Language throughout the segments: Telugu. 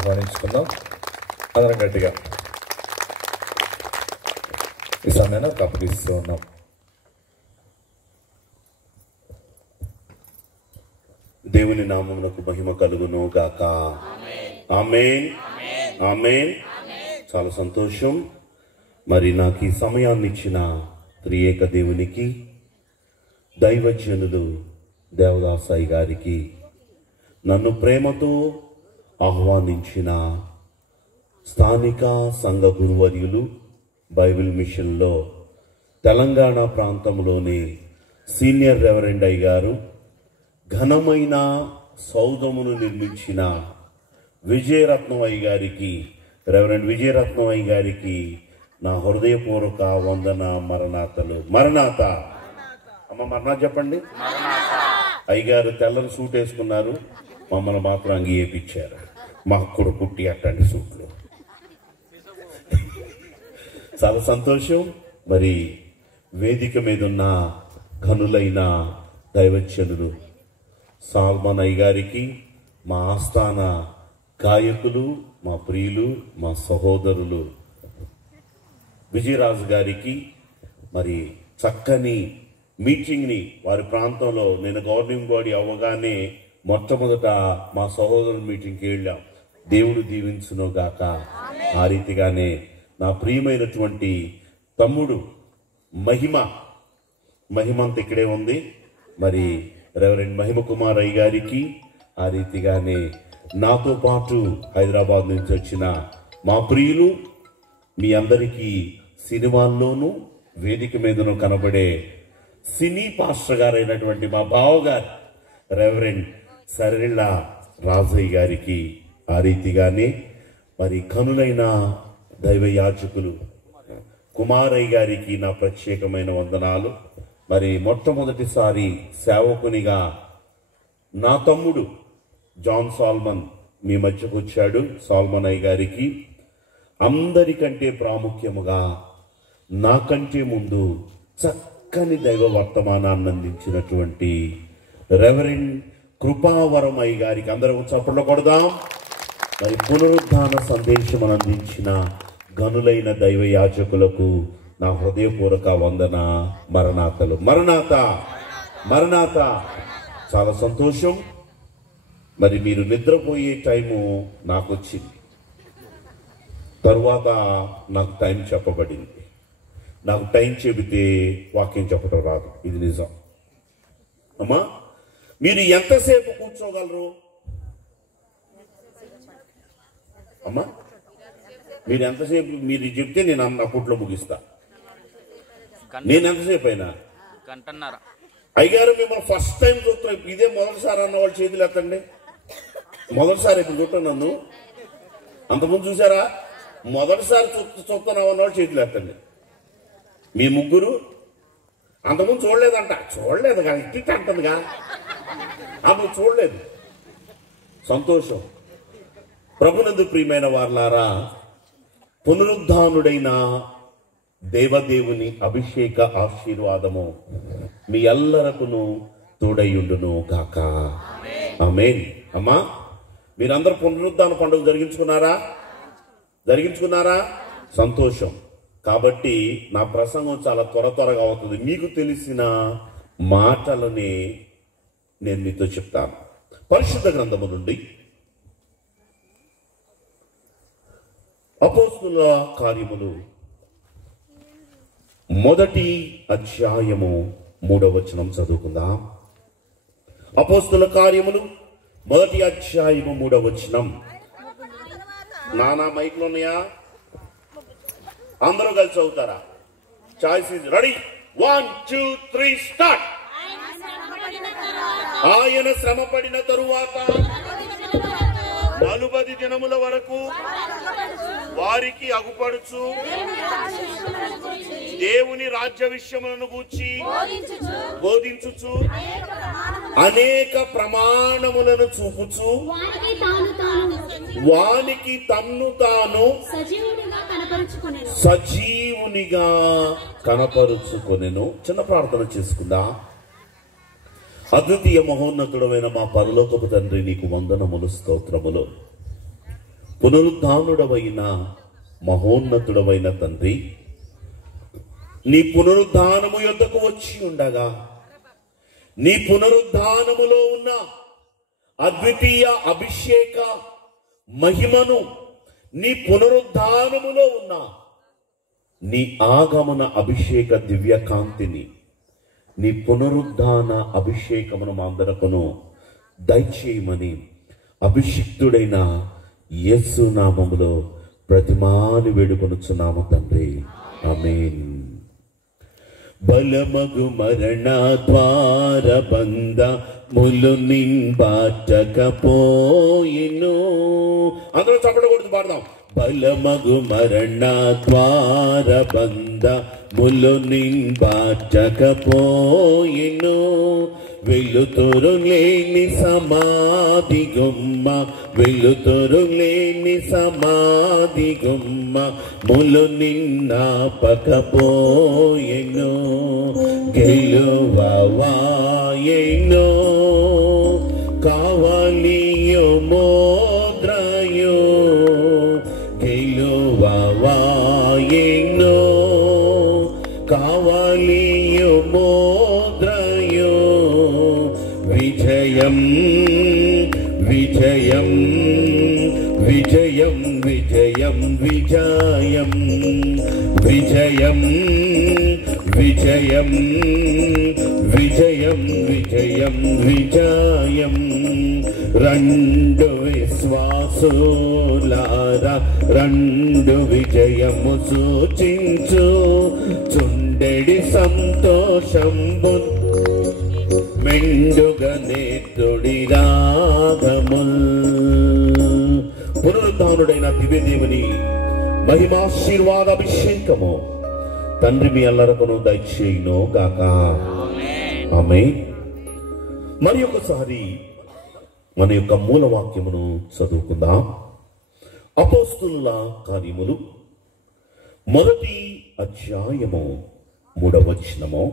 ఆహ్వానించుకుందాం. అందరం గట్టిగా ఈ సమయాన్ని అప్పగిస్తూ ఉన్నాం. దేవుని నామమునకు మహిమ కలుగును గాక. ఆమేన్, ఆమేన్. చాలా సంతోషం. మరి నాకు ఈ సమయాన్ని ఇచ్చిన త్రియేక దేవునికి, దైవజనులు దేవదాసాయి గారికి, నన్ను ప్రేమతో ఆహ్వానించిన స్థానిక సంఘ గురువర్యులు, బైబిల్ మిషన్లో తెలంగాణ ప్రాంతంలోని సీనియర్ రెవరెండ్ అయ్య గారు, ఘనమైన సౌధమును నిర్మించిన విజయరత్నమయ్య గారికి, రెవరెండ్ విజయరత్నమయ్య గారికి నా హృదయపూర్వక వందన మరణాతలు. మరణాత అమ్మ, మరణాత చెప్పండి. అయ్యగారు తెల్లని సూట్ వేసుకున్నారు, మమ్మల్ని మాత్రం అంగి వేయించారు. మాకు కూడా కుట్టి అట్టండి సూట్లు. చాలా సంతోషం. మరి వేదిక మీద ఉన్న ఘనులైన దైవజనులు సాల్మన్ అయ్య గారికి, మా ఆస్థాన గాయకులు, మా ప్రియులు, మా సహోదరులు విజయరాజు గారికి, మరి చక్కని మీటింగ్ని వారి ప్రాంతంలో నేను గవర్నింగ్ బాడీ అవ్వగానే మొట్టమొదట మా సహోదరుల మీటింగ్కి వెళ్ళాం. దేవుడు దీవించును గాక. ఆ రీతిగానే నా ప్రియమైనటువంటి తమ్ముడు మహిమంత ఇక్కడే ఉంది. మరి రెవరెండ్ మహిమ కుమార్ అయ్య గారికి, ఆ రీతిగానే నాతో పాటు హైదరాబాద్ నుంచి వచ్చిన మా ప్రియులు, మీ అందరికీ సినిమాల్లోనూ వేదిక మీదను కనబడే సినీ పాస్టర్ గారైనటువంటి మా బావగారు రెవరెండ్ సరిళ్ళ రాజయ్య గారికి, ఆ రీతిగానే మరి కనులైన దైవ యాజకులు కుమారయ్య గారికి నా ప్రత్యేకమైన వందనాలు. మరి మొట్టమొదటిసారి సేవకునిగా నా తమ్ముడు జాన్ సాల్మన్ మీ మధ్యకు వచ్చాడు. సాల్మన్ అయ్య గారికి అందరికంటే ప్రాముఖ్యముగా నాకంటే ముందు చక్కని దైవ వర్తమానాన్ని అందించినటువంటి రెవరెండ్ కృపావరం అయ్య గారికి అందరూ చప్పట్లు కొడదాం. మరి పునరుద్ధాన సందేశం అందించిన గనులైన దైవ యాజకులకు నా హృదయపూర్వక వందన మరణాతలు. మరణాత మరణాత. చాలా సంతోషం. మరి మీరు నిద్రపోయే టైము నాకు వచ్చింది, తరువాత నాకు టైం చెప్పబడింది. నాకు టైం చెబితే వాక్యం చెప్పడం రాదు, ఇది నిజం. అమ్మా, మీరు ఎంతసేపు కూర్చోగలరు? అమ్మా, మీరు ఎంతసేపు మీరు చెప్తే నేను అప్పట్లో ముగిస్తా. నేను ఎంతసేపు అయినా అయ్యారు. మిమ్మల్ని ఫస్ట్ టైం చూస్తున్నా, ఇదే మొదటిసారి అన్న వాళ్ళు చేతులు ఎత్తండి. మొదటిసారి ఇప్పుడు చూస్తాను నన్ను, అంతకుముందు చూసారా? మొదటిసారి చూస్తున్నావు అన్నవాళ్ళు చేతులు ఎత్తండి. మీ ముగ్గురు అంతకుముందు చూడలేదంట. చూడలేదు కానీ ఇట్టి అంటుందిగా, నువ్వు చూడలేదు. సంతోషం. ప్రభునందు ప్రియమైన వారలారా, పునరుద్ధానుడైన దేవదేవుని అభిషేక ఆశీర్వాదము మీ ఎల్లరకును తోడయుండును గాక. ఆమేన్. అమ్మా, మీరందరూ పునరుద్ధాన పండుగ జరిగించుకున్నారా? సంతోషం. కాబట్టి నా ప్రసంగం చాలా త్వరగా అవుతుంది. మీకు తెలిసిన మాటలని నేను మీతో చెప్తాను. పరిశుద్ధ గ్రంథము నుండి అపోస్తుల కార్యములు 1వ అధ్యాయము 3వ వచనం చదువుకుందాం. అపోస్తుల కార్యములు 1వ అధ్యాయము 3వ వచనం. నానా మైక్లు ఉన్నాయా? అందరూ కలిసి చదువుతారా? Choice is ready. 1 2 3 స్టార్ట్. ఆయన శ్రమపడిన తరువాత 40 దినముల వరకు వారికి అగుపడుచు దేవుని రాజ్య విషయములను గూర్చి బోధించుచు అనేక ప్రమాణములను చూపుచు వానికి తన్ను తాను సజీవునిగా కనపరుచుకొనెను. చిన్న ప్రార్థన చేసుకుందా. అద్వితీయ మహోన్నతుడమైన మా పరలోకపు తండ్రి, నీకు వందనములు, స్తోత్రములు. పునరుద్ధానుడవైన మహోన్నతుడవైన తండ్రి, నీ పునరుద్ధానము యొద్దకు వచ్చి ఉండగా, నీ పునరుద్ధానములో ఉన్న అద్వితీయ అభిషేక మహిమను, నీ పునరుద్ధానములో ఉన్న నీ ఆగమన అభిషేక దివ్య కాంతిని, నీ పునరుద్ధాన అభిషేకమును మా అందరకును దయచేయమని అభిషిక్తుడైన యేసు నామములో ప్రతిమాని వేడుకొనుచున్నాము తండ్రి. ఆమేన్. బలమగు మరణ ద్వార బంధ ములు నింబాచకపోయిను. అందరూ చప్పడకూడదు, పాడదాం. బలమగు మరణ ద్వార బంధ ములు నింబాచకపోయిను. వెలుతురు లేని సమాధి గుమ్మ, వెలుతురు లేని సమాధి గుమ్మ ములు నిన్నాపకపోయెను. గెలువవాయెను కావలియు మోద్రయు, గెలువవాయెను కావలియు మోద్రయు. విజయం విజయం విజయం విజయం విజయం విజయం విజయం విజయం విజయం విజయం. రెండు విశ్వాసులారా రెండు విజయము సూచించు చుండెడి సంతోషంబు మెండుగనే తొడిరాగముల్. పునరుద్ధానుడైన దివ్యదేవుని మహిమాశీర్వాద అభిషేకము తండ్రి మీ అల్లరకును దయచేయును గాక. ఆమేన్. మరి ఒకసారి మన యొక్క మూలవాక్యమును చదువుకుందాం. అపోస్తుల కార్యములు 1వ అధ్యాయము 3వ వచనము.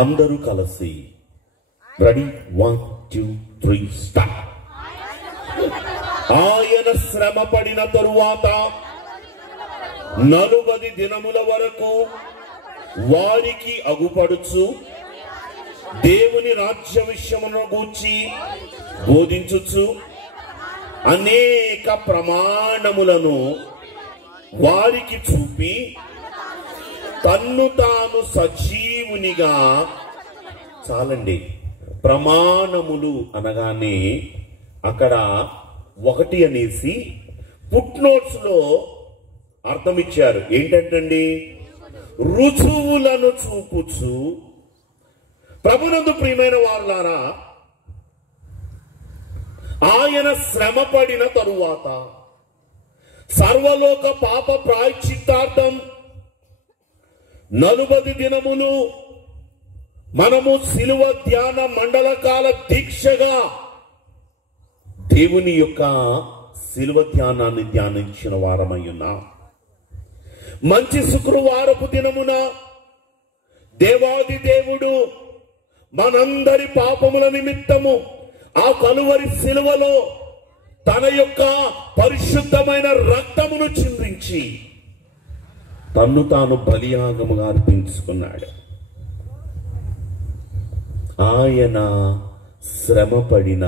అందరూ కలిసి రెడీ 1 2 3 స్టార్ట్. ఆయన శ్రమ పడిన తరువాత 40 దినముల వరకు వారికి అగుపడుచు దేవుని రాజ్య విషయమును గూర్చి బోధించుచు అనేక ప్రమాణములను వారికి చూపి తన్ను తాను సజీవునిగా. చాలండి. ప్రమాణములు అనగానే అక్కడ 1 అనేసి ఫుట్ నోట్స్ లో అర్థం ఇచ్చారు. ఏంటంటండి? రుజువులను చూపుచు. ప్రభునందు ప్రియమైన వారులారా, ఆయన శ్రమ పడిన తరువాత సర్వలోక పాప ప్రాయశ్చిత్తార్థం 40 దినములు మనము శిలువ ధ్యాన మండలకాల దీక్షగా దేవుని యొక్క శిలువ ధ్యానాన్ని ధ్యానించిన వారమై ఉన్నాం. మంచి శుక్రవారపు దినమున దేవాది దేవుడు మనందరి పాపముల నిమిత్తము ఆ కలువరి శిలువలో తన యొక్క పరిశుద్ధమైన రక్తమును చిందించి తన్ను తాను బలియాగముగా అర్పించుకున్నాడు. ఆయన శ్రమ పడిన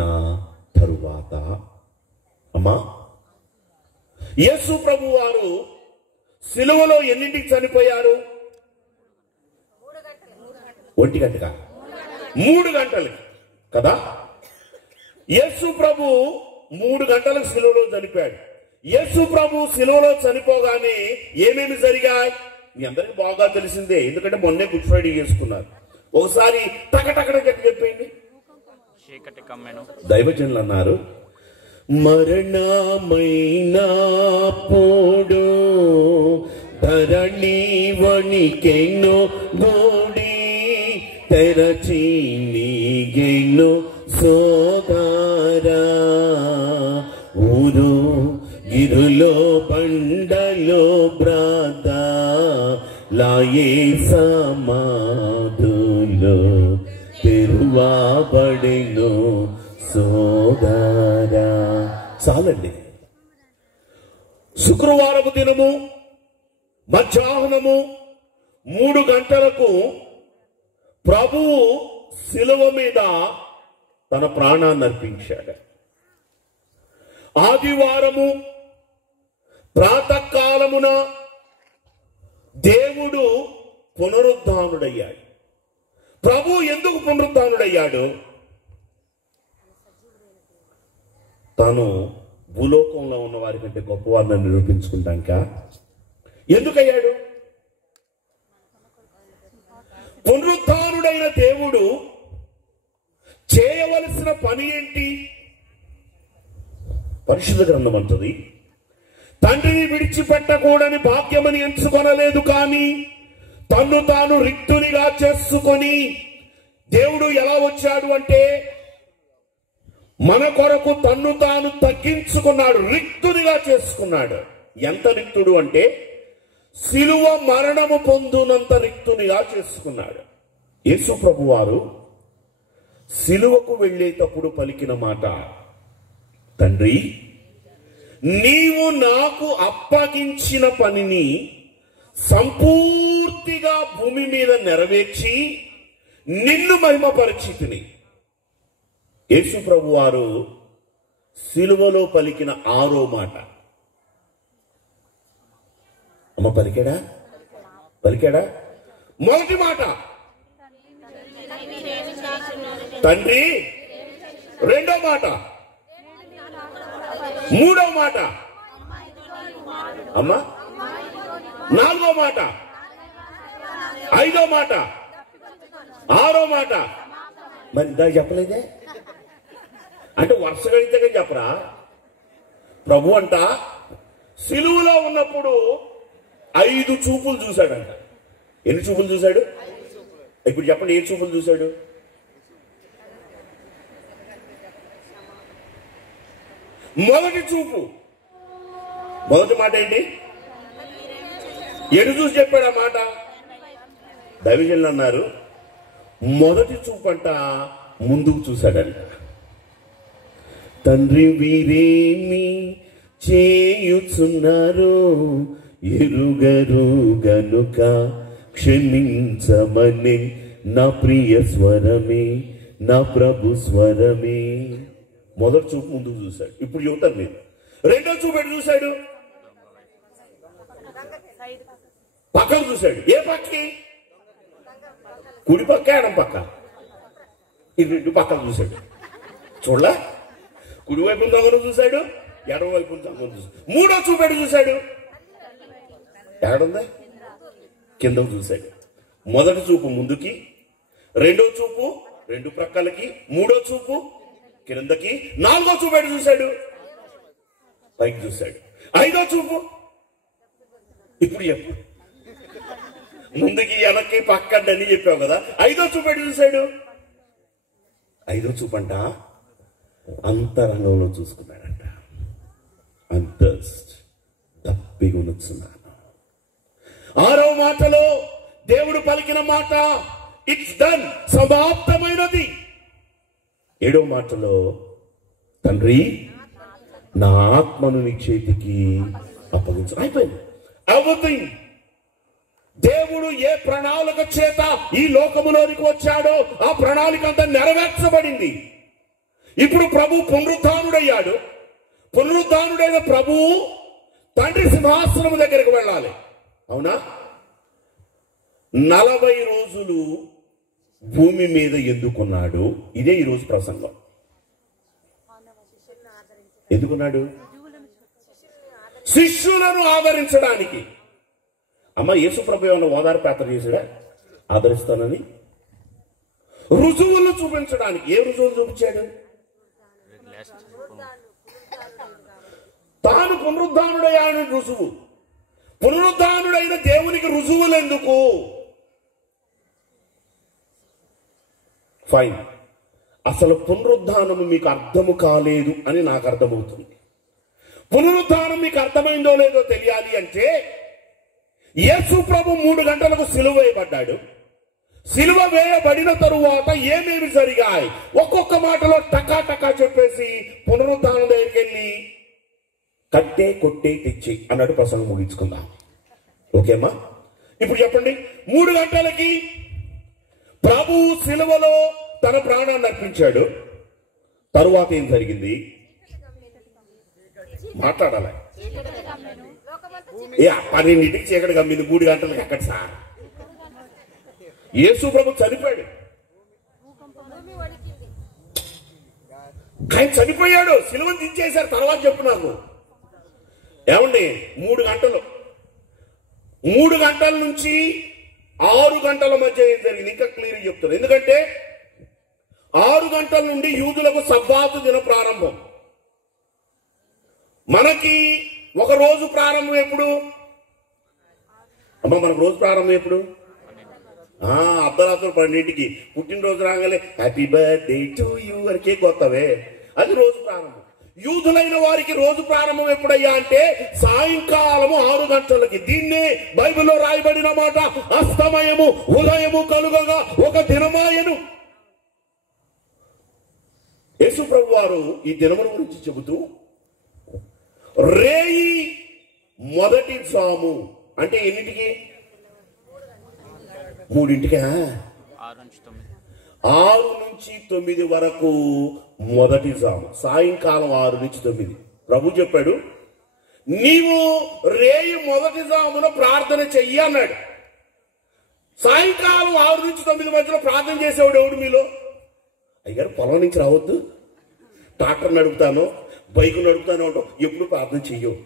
తరువాత అమ్మా, యేసు ప్రభు వారు శిలువలో ఎన్నింటికి చనిపోయారు? 1 గంటగా 3 గంటలకి కదా. యేసు ప్రభు 3 గంటలకు శిలువలో చనిపోయాడు. యేసు ప్రభు శిలువలో చనిపోగానే ఏమేమి జరిగాయి మీ అందరికి బాగా తెలిసిందే, ఎందుకంటే మొన్నే గుడ్ ఫ్రైడే చేసుకున్నారు. ఒకసారి టకటకట గట్టి చెప్పండి. దైవజనులు అన్నారు, మరణమైనప్పుడు ధరణి వణికెను గోడి తెరచి నీగెను సోదరా. ఊరు గిరులో బండలో బ్రాత లాయే సమాధులో తెరువబడెను సోదరా. చాలండి. శుక్రవారపు దినము మధ్యాహ్నము 3 గంటలకు ప్రభువు శిలువ మీద తన ప్రాణాన్ని అర్పించాడు. ఆదివారము ప్రాతకాలమున దేవుడు పునరుద్ధానుడయ్యాడు. ప్రభు ఎందుకు పునరుద్ధానుడయ్యాడు? తాను భూలోకంలో ఉన్న వారి కంటే గొప్పవారిని నిరూపించుకుంటాక. ఎందుకయ్యాడు? పునరుద్ధానుడైన దేవుడు చేయవలసిన పని ఏంటి? పరిశుద్ధ గ్రంథం అంటది, తండ్రిని విడిచిపెట్టకూడని భాగ్యమని ఎంచుకొనలేదు, కానీ తన్ను తాను రిక్తునిగా చేసుకొని దేవుడు ఎలా వచ్చాడు అంటే మన కొరకు తన్ను తాను తగ్గించుకున్నాడు, రిక్తునిగా చేసుకున్నాడు. ఎంత రిక్తుడు అంటే శిలువ మరణము పొందునంత రిక్తునిగా చేసుకున్నాడు. యేసు ప్రభువారు శిలువకు వెళ్ళేటప్పుడు పలికిన మాట, తండ్రి నీవు నాకు అప్పగించిన పనిని సంపూర్తిగా భూమి మీద నెరవేర్చి నిన్ను మహిమపరిచితిని. యేసు ప్రభువారు శిలువలో పలికిన 6వ మాట. అమ్మ పలికాడా? మొదటి మాట తండ్రి, 2వ మాట, 3వ మాట అమ్మ, 4వ మాట, 5వ మాట, 6వ మాట. మరి ఇందాక చెప్పలేదే? అంటే వరుసగా అయితే చెప్పరా? ప్రభు అంట సిలువలో ఉన్నప్పుడు 5 చూపులు చూశాడంట. ఎన్ని చూపులు చూశాడు? ఇప్పుడు చెప్పండి, ఏ చూపులు చూశాడు? మొదటి చూపు. మొదటి మాట ఏంటి? ఎటు చూసి చెప్పాడు ఆ మాట? దైవజనులు అన్నారు, మొదటి చూపు అంట ముందుకు చూశాడంట. తండ్రి వీరేమి చేయుచున్నారు, ఎరుగరు గనుక క్షమించమని నా ప్రియ స్వరమే, నా ప్రభు స్వరమే. మొదటి చూపు ముందుకు చూశాడు. ఇప్పుడు చెబుతాను నేను. 2వ చూపు ఎటు చూశాడు? పక్కకు చూశాడు. ఏ పక్కకి? కుడి పక్క, ఎడం పక్క? ఇటు పక్కకు చూశాడు. చూడలే? కుడి వైపున దొంగను చూశాడు, ఎడమ వైపున దొంగను చూశాడు. 3వ చూపు ఎటు చూశాడు? ఎక్కడుంది? కిందకు చూశాడు. మొదటి చూపు ముందుకి, 2వ చూపు 2 ప్రక్కలకి, 3వ చూపు కిందకి, 4వ చూపు ఎటు చూశాడు? పైకి చూశాడు. 5వ చూపు ఇప్పుడు చెప్పు. ముందుకి, వెనక్కి, పక్కన అని చెప్పావు కదా. 5వ చూపు ఎటు చూశాడు? 5వ చూపు అంట అంతరంగంలో చూసుకున్నాడంట. అంతస్ట్ తప్పిగునుచున్నాను. 6వ మాటలో దేవుడు పలికిన మాట, ఇట్స్ డన్, సమాప్తమైనది. 7వ మాటలో, తండ్రి నా ఆత్మను నీ చేతికి అప్పగించు. అయిపోయింది. ఎవ్రీథింగ్. దేవుడు ఏ ప్రణాళిక చేత ఈ లోకములోనికి వచ్చాడో ఆ ప్రణాళిక అంతా నెరవేర్చబడింది. ఇప్పుడు ప్రభు పునరుద్ధానుడయ్యాడు. పునరుద్ధానుడైన ప్రభువు తండ్రి సింహాసనం దగ్గరికి వెళ్ళాలి. అవునా? 40 రోజులు భూమి మీద ఎందుకున్నాడు? ఇదే ఈరోజు ప్రసంగం. ఎందుకున్నాడు? శిష్యులను ఆదరించడానికి. అమ్మ, యేసు ప్రభు ఏమన్నా ఓదార్పు యాత్ర చేశాడా ఆదరిస్తానని? రుజువులు చూపించడానికి. ఏ రుజువులు చూపించాడు? తాను పునరుద్ధానుడయ్యాడని రుజువు. పునరుద్ధానుడైన దేవునికి రుజువులు ఎందుకు? ఫైన్. అసలు పునరుద్ధానం మీకు అర్థము కాలేదు అని నాకు అర్థమవుతుంది. పునరుద్ధానం మీకు అర్థమైందో లేదో తెలియాలి అంటే యేసు ప్రభు 3 గంటలకు సిలువ వేయబడ్డాడు. సిలువ వేయబడిన తరువాత ఏమేమి జరిగాయి ఒక్కొక్క మాటలో టకా టకా చెప్పేసి పునరుద్ధానం దగ్గరికి వెళ్ళి కట్టే కొట్టే తెచ్చి అన్నట్టు ప్రసంగం ముగించుకుందాం. ఓకేమ్మా? ఇప్పుడు చెప్పండి, 3 గంటలకి ప్రభు సిలువలో తన ప్రాణాన్ని అర్పించాడు. తరువాత ఏం జరిగింది మాట్లాడాలి. 12ంటికి చీకటి గమ్మింది, 3 గంటలకి ఎక్కడ సార్? యేసు ప్రభు చనిపోయాడు. ఆయన చనిపోయాడు, సిలువను దించేశారు. తర్వాత చెప్పు నాకు ఏమండి, 3 గంటలు, 3 గంటల నుంచి 6 గంటల మధ్య ఏం జరిగింది ఇంకా క్లియర్ చెప్తారు. ఎందుకంటే 6 గంటల నుండి యూదులకు సబ్బాతు దిన ప్రారంభం. మనకి ఒక రోజు ప్రారంభం ఎప్పుడు అమ్మ? మనకు రోజు ప్రారంభం ఎప్పుడు? అర్ధరాత్రి 12ంటికి పుట్టినరోజు రాగానే హ్యాపీ బర్త్డే టు యూ అని కేక్ వస్తావే, అది రోజు ప్రారంభం. యూదులైన వారికి రోజు ప్రారంభం ఎప్పుడయ్యా అంటే సాయంకాలము 6 గంటలకి. దీన్నే బైబిల్లో రాయబడిన మాట, అస్తమయము ఉదయము కలుగగా ఒక దినమాయను. యేసు ప్రభు వారు ఈ దినముల గురించి చెబుతూ రేయి మొదటి జాము అంటే ఎన్నింటికి? 3ంటికి. 6 నుంచి 9 వరకు మొదటి జాము, సాయంకాలం 6 నుంచి 9. ప్రభు చెప్పాడు, నీవు రేయి మొదటి జామున ప్రార్థన చెయ్యి అన్నాడు. సాయంకాలం 6 నుంచి 9 మధ్యలో ప్రార్థన చేసేవాడు ఎవడు మీలో? అయ్యారు పొలం నుంచి రావద్దు, ట్రాక్టర్ నడుపుతాను, బైకు నడుపుతాను అంటాం, ఎప్పుడు ప్రార్థన చెయ్యవు.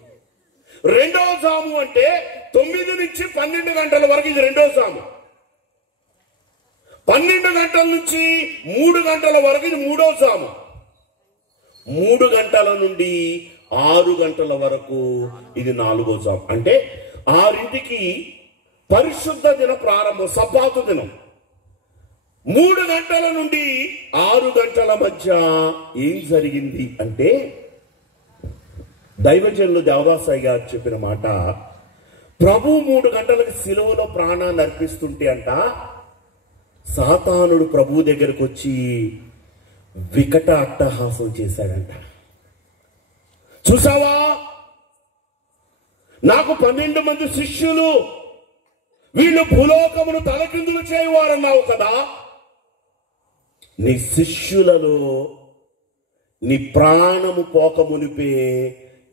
2వ జాము అంటే 9 నుంచి 12 గంటల వరకు, ఇది 2వ జాము. 12 గంటల నుంచి 3 గంటల వరకు ఇది 3వ జాము. 3 గంటల నుండి 6 గంటల వరకు ఇది 4వ జాము. అంటే 6ంటికి పరిశుద్ధ దిన ప్రారంభం, సబ్బాతు దినం. 3 గంటల నుండి 6 గంటల మధ్య ఏం జరిగింది అంటే దైవజనులు దేవదాసయ్య గారు చెప్పిన మాట, ప్రభు 3 గంటలకు సిలువలో ప్రాణాన్ని అర్పిస్తుంటే అంట సాతానుడు ప్రభు దగ్గరకు వచ్చి వికట అట్టహాసం చేశాడంట. చూసావా, నాకు 12 మంది శిష్యులు, వీళ్ళు భూలోకమును తలకిందులు చేయవారన్నావు కదా, నీ శిష్యులలో నీ ప్రాణము పోక మునిపే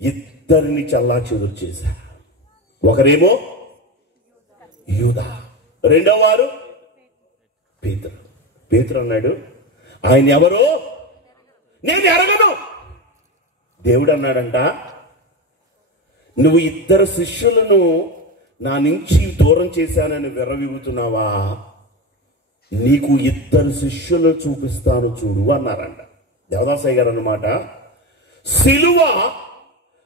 2 చల్లాచెదురు చేశారు. ఒకరేమో యూదా, 2వ వారు పేతురు. పేతురు అన్నాడు, ఆయన ఎవరో నేను ఎరగను. దేవుడు అన్నాడంట, నువ్వు 2 శిష్యులను నా నుంచి దూరం చేశానని విర్రవీగుతున్నావా, నీకు 2 శిష్యులను చూపిస్తాను చూడు అన్నారంట. దేవదాసయ్య గారు అన్నమాట, సిలువ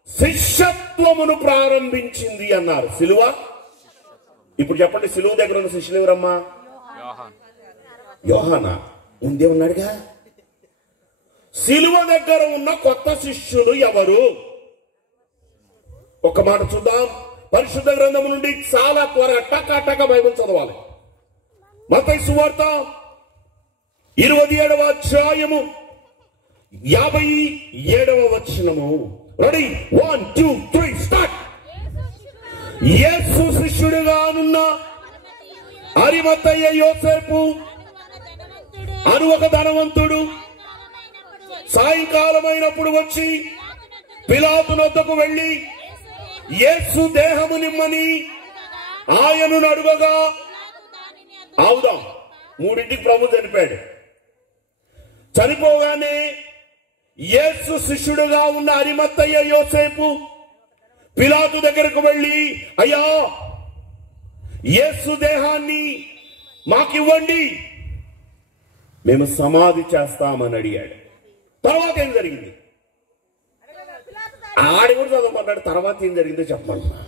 శిష్యత్వమును ప్రారంభించింది అన్నారు. సిలువ, ఇప్పుడు చెప్పండి, సిలువ దగ్గర ఉన్న శిష్యులు ఎవరమ్మా? యోహానా. ముందే ఉన్నాడుగా. సిలువ దగ్గర ఉన్న కొత్త శిష్యులు ఎవరు? ఒక మాట చూద్దాం. పరిశుద్ధ గ్రంథం నుండి చాలా త్వరగా టకా బైబిల్ చదవాలి. మత్తయి సువార్త 27వ అధ్యాయము 57వ వచనము. Ready, 1 2 3 start. యేసు శిష్యుడుగానున్న అరిమతయ్య యోసేపు అను ఒక ధనవంతుడు సాయంకాలమైనప్పుడు వచ్చి పిలాతు నొద్దకు వెళ్లి యేసు దేహము నిమ్మని ఆయనను అడుగగా, అవుదాం 3ంటికి ప్రభు చనిపోయాడు. చనిపోగానే యేసు శిష్యుడుగా ఉన్న అరిమత్తయ్య యోసేపు పిలాతు దగ్గరకు వెళ్ళి, అయ్యా యేసు దేహాన్ని మాకివ్వండి, మేము సమాధి చేస్తామని అడిగాడు. తర్వాత ఏం జరిగింది? ఆడి కూడా చదవమన్నాడు. తర్వాత ఏం జరిగిందో చెప్పమన్నా.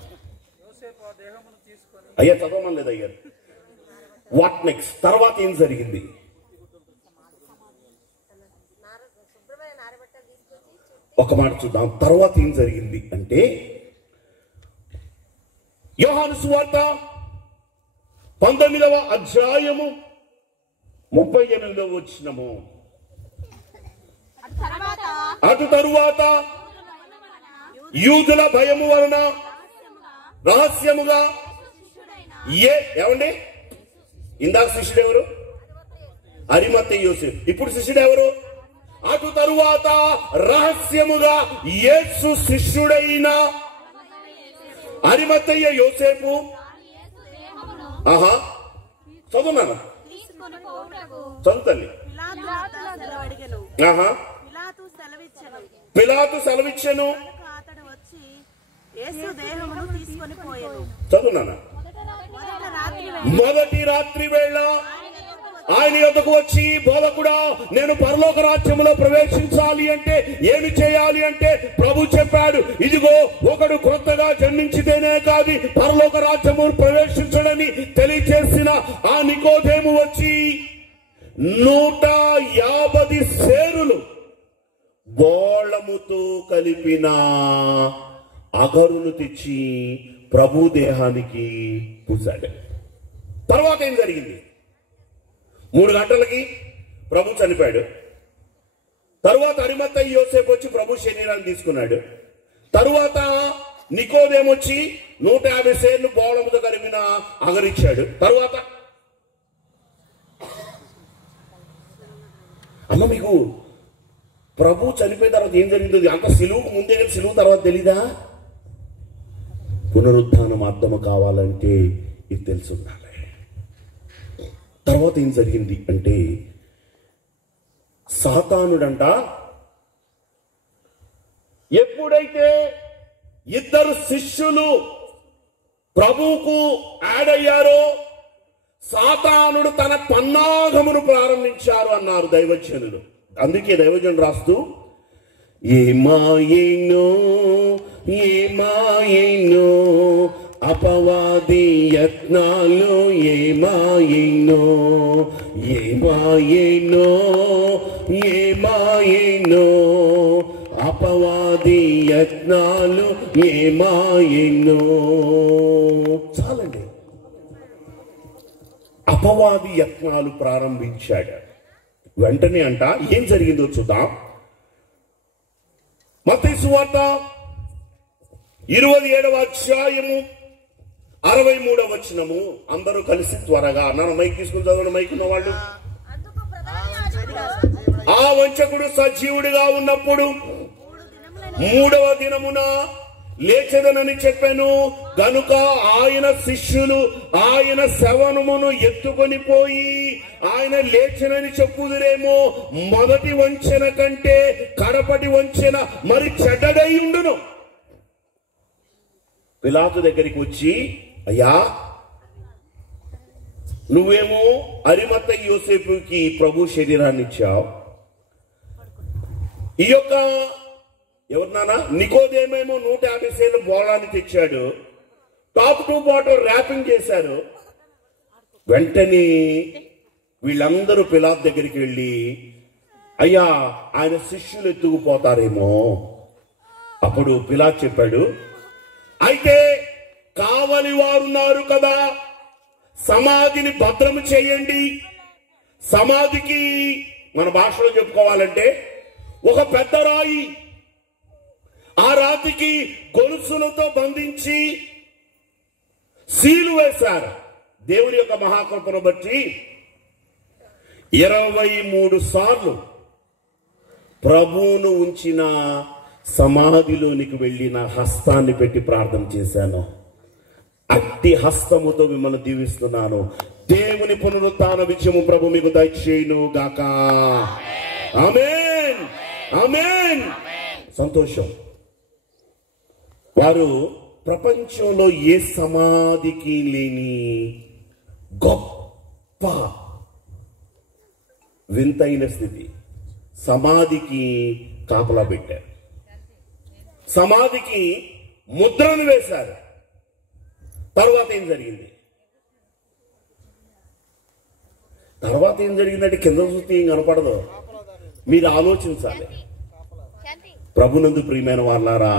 అయ్యా చదవమని లేదు అయ్యారు. What next? తర్వాత ఏం జరిగింది? ఒక మాట చూద్దాం. తర్వాత ఏం జరిగింది అంటే, యోహాను సువార్త 19వ అధ్యాయము 38వ వచనము. అటు తరువాత యూదుల భయము వలన రహస్యముగా ఏమండి, ఇందాక శిష్యుడు ఎవరు? అరిమత్తయి యోసేపు. ఇప్పుడు శిష్యుడు ఎవరు? అటు తరువాత రహస్యముగా యేసు శిష్యుడైన అరిమత్తయి యోసేపు చదువున్నాను, చదువుతల్లి. పిలాతు సెలవిచ్చెను, చదువున్నాను. మొదటి రాత్రి వేళ ఆయన యొద్దకు వచ్చి, బోధకుడా, నేను పరలోక రాజ్యములో ప్రవేశించాలి అంటే ఏమి చేయాలి అంటే ప్రభు చెప్పాడు, ఇదిగో ఒకడు కొత్తగా జన్మించితేనే కాదు పరలోక రాజ్యము ప్రవేశించడని తెలియచేసిన ఆ నికోదేము వచ్చి 150 సేరులు బోళముతో కలిపిన అగరును తెచ్చి ప్రభు దేహానికి పూసాడు. తర్వాత ఏం జరిగింది? 3 గంటలకి ప్రభు చనిపోయాడు. తరువాత అరిమత్తయి యోసేపు వచ్చి ప్రభు శరీరాన్ని తీసుకున్నాడు. తరువాత నికోదేము వచ్చి 150 సేర్లు బోళముతో కలిపిన అగరిచ్చాడు. తరువాత అమ్మ, మీకు ప్రభు చనిపోయిన తర్వాత ఏం జరిగింది? అంత సిలువుకు ముందే కానీ సిలువు తర్వాత తెలీదా? పునరుద్ధానం అర్థము కావాలంటే ఇది తెలుసుండాలి. తర్వాత ఏం జరిగింది అంటే, సాతానుడంట ఎప్పుడైతే 2 శిష్యులు ప్రభువుకు యాడ్ అయ్యారో సాతానుడు తన పన్నాగమును ప్రారంభించారు అన్నారు దైవజనులు. అందుకే దైవజనుడు రాస్తూ, ఏమాయేనో ఏమాయేనో అపవాది యత్నాలు, ఏమాయేనో ఏమాయేనో ఏమాయేనో అపవాది యత్నాలు, ఏమాయేనో. చాలండి. అపవాది యత్నాలు ప్రారంభించాడు. వెంటనే అంట ఏం జరిగిందో చూద్దాం. మత్తయి సువార్త 27వ అధ్యాయము 63వ వచనము. అందరూ కలిసి త్వరగా అన్నారు. మైక్ తీసుకుని చదవండి, మైక్ ఉన్న వాళ్ళు. ఆ వంచకుడు సజీవుడిగా ఉన్నప్పుడు 3వ దినమున లేచెదనని చెప్పాను గనుక ఆయన శిష్యులు ఆయన శవనమును ఎత్తుకొని పోయి ఆయన లేచెనని చెప్పుదురేమో. మొదటి వంచన కంటే కడపటి వంచన మరి చెడ్డడై ఉండును. పిలాతు దగ్గరికి వచ్చి, అయ్యా, నువ్వేమో అరిమత్తయి యోసేపుకి ప్రభు శరీరాన్ని ఇచ్చావు, ఈ యొక్క ఎవరినానా నికోదేమేమో 150 సేర్లు బోళాన్ని తెచ్చాడు, టాప్ టు బాటం ర్యాపింగ్ చేశారు. వెంటనే వీళ్ళందరూ పిలాతు దగ్గరికి వెళ్ళి, అయ్యా, ఆయన శిష్యులు ఎత్తుకుపోతారేమో. అప్పుడు పిలాతు చెప్పాడు, అయితే కావలి వారున్నారు కదా, సమాధిని భద్రము చేయండి. సమాధికి మన భాషలో చెప్పుకోవాలంటే ఒక పెద్ద రాయి, ఆ రాతికి గొలుసులతో బంధించి సీలు వేశారు. దేవుని యొక్క మహాకృపను బట్టి 23 సార్లు ప్రభువును ఉంచిన సమాధిలోనికి వెళ్ళిన హస్తాన్ని పెట్టి ప్రార్థన చేశాను. అట్టి హస్తముతో మిమ్మల్ని దీవిస్తున్నాను. దేవుని పునరుత్థాన విజయము ప్రభు మీకు దయచేయును గాక. ఆమేన్, ఆమేన్. సంతోషం. వారు ప్రపంచంలో ఏ సమాధికి లేని గొప్ప వింతైన స్థితి, సమాధికి కాపలా పెట్టారు, సమాధికి ముద్రను వేశారు. తర్వాత ఏం జరిగింది? తర్వాత ఏం జరిగిందంటే కింద చూస్తే ఏం కనపడదు. మీరు ఆలోచించాలి. ప్రభునందు ప్రియమైన వాళ్ళారా,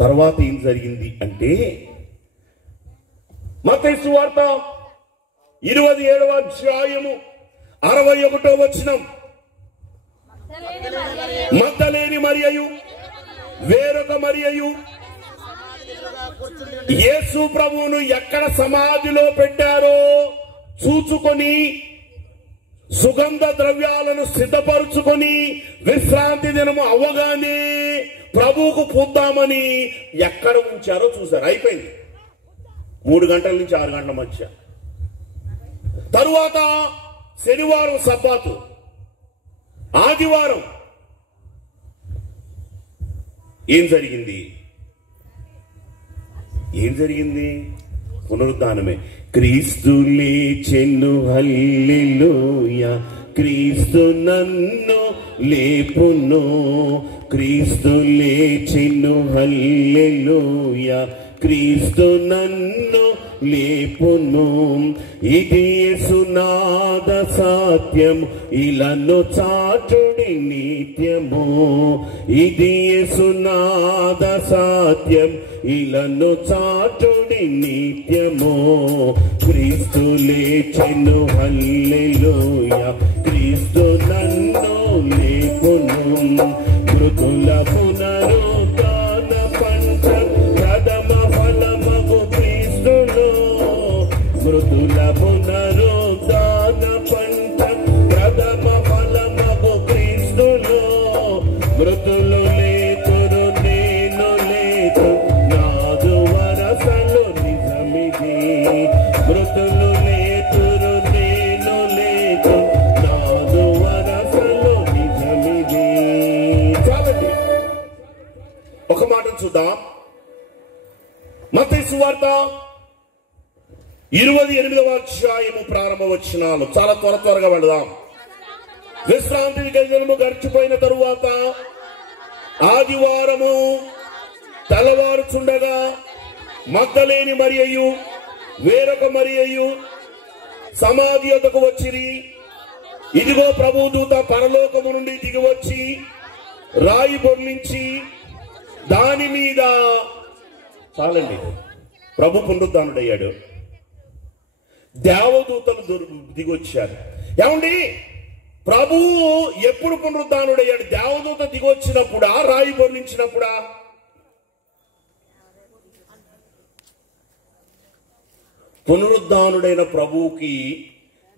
తర్వాత ఏం జరిగింది అంటే మత్తయి సువార్త 27వ అధ్యాయము 61వ వచనం, మగ్దలేని మరియయు వేరొక మరియయు యేసు ప్రభువును ఎక్కడ సమాధిలో పెట్టారో చూచుకొని సుగంధ ద్రవ్యాలను సిద్ధపరుచుకొని విశ్రాంతి దినము అవ్వగానే ప్రభువుకు పూద్దామని ఎక్కడ ఉంచారో చూశారు. అయిపోయింది. 3 గంటల నుంచి 6 గంటల మధ్య. తరువాత శనివారం సబ్బాతు, ఆదివారం ఏం జరిగింది? పునరుద్ధానమే. క్రీస్తు లేచెను హల్లెలూయా, క్రీస్తు నన్ను లేపును, క్రీస్తు లేచెను హల్లెలూయా, క్రీస్తు నన్ను లేపును. ఇది యేసునాద సత్యం, ఇలను చాటుడి నిత్యము. ఇది యేసునాద సత్యం, ఇలను చాటుడి నిత్యము. క్రీస్తు లేచెను హల్లెలూయా, క్రీస్తు నన్ను లేపును. మృతుల పునరుద్ధాన పంచ ప్రథమ ఫలమగు క్రీస్తులో, మృతుల పునరుద్ధాన పంచ ప్రథమ ఫలమగు క్రీస్తులో. మృతులు లేతురు, నేను లేతు, నాదు వరసలు నిజమిది. మృతులు లేతురు, నేను లేతు, నాదు వరసలు నిజమిది. చాలండి, ఒక మాట చూద్దాం. మత్తయి సువార్త 28వ అధ్యాయము ప్రారంభ వచనాలు. చాలా త్వరగా వెళదాం. విశ్రాంతి దినము గడిచిపోయిన తరువాత ఆదివారము తెల్లవారుచుండగా మగ్దలేని మరియయు వేరొక మరియయు సమాధి యొద్దకు వచ్చిరి. ఇదిగో ప్రభువు దూత పరలోకము నుండి దిగివచ్చి రాయి బొర్లించి దాని మీద, చాలండి, ప్రభు పునరుద్ధానుడయ్యాడు. దేవదూతలు దిగొచ్చారు. ఏమండి, ప్రభువు ఎప్పుడు పునరుద్ధానుడయ్యాడు? దేవదూత దిగొచ్చినప్పుడా, రాయి బొర్లించినప్పుడా? పునరుద్ధానుడైన ప్రభువుకి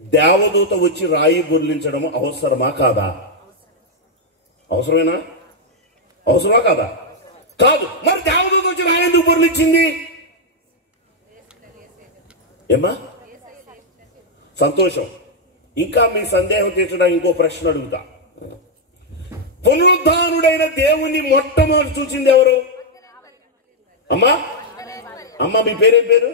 దేవదూత వచ్చి రాయి బొర్లించడం అవసరమా కాదా? అవసరమా కాదా? కాదు. మరి దేవదూత వచ్చి రాయి ఎందుకు బొర్లించింది? ఏమా? సంతోషం. ఇంకా మీ సందేహం తీర్చడానికి ఇంకో ప్రశ్న అడుగుతా. పునరుద్ధానుడైన దేవుణ్ణి మొట్టమొదటి చూసింది ఎవరు? అమ్మా మీ పేరేం పేరు?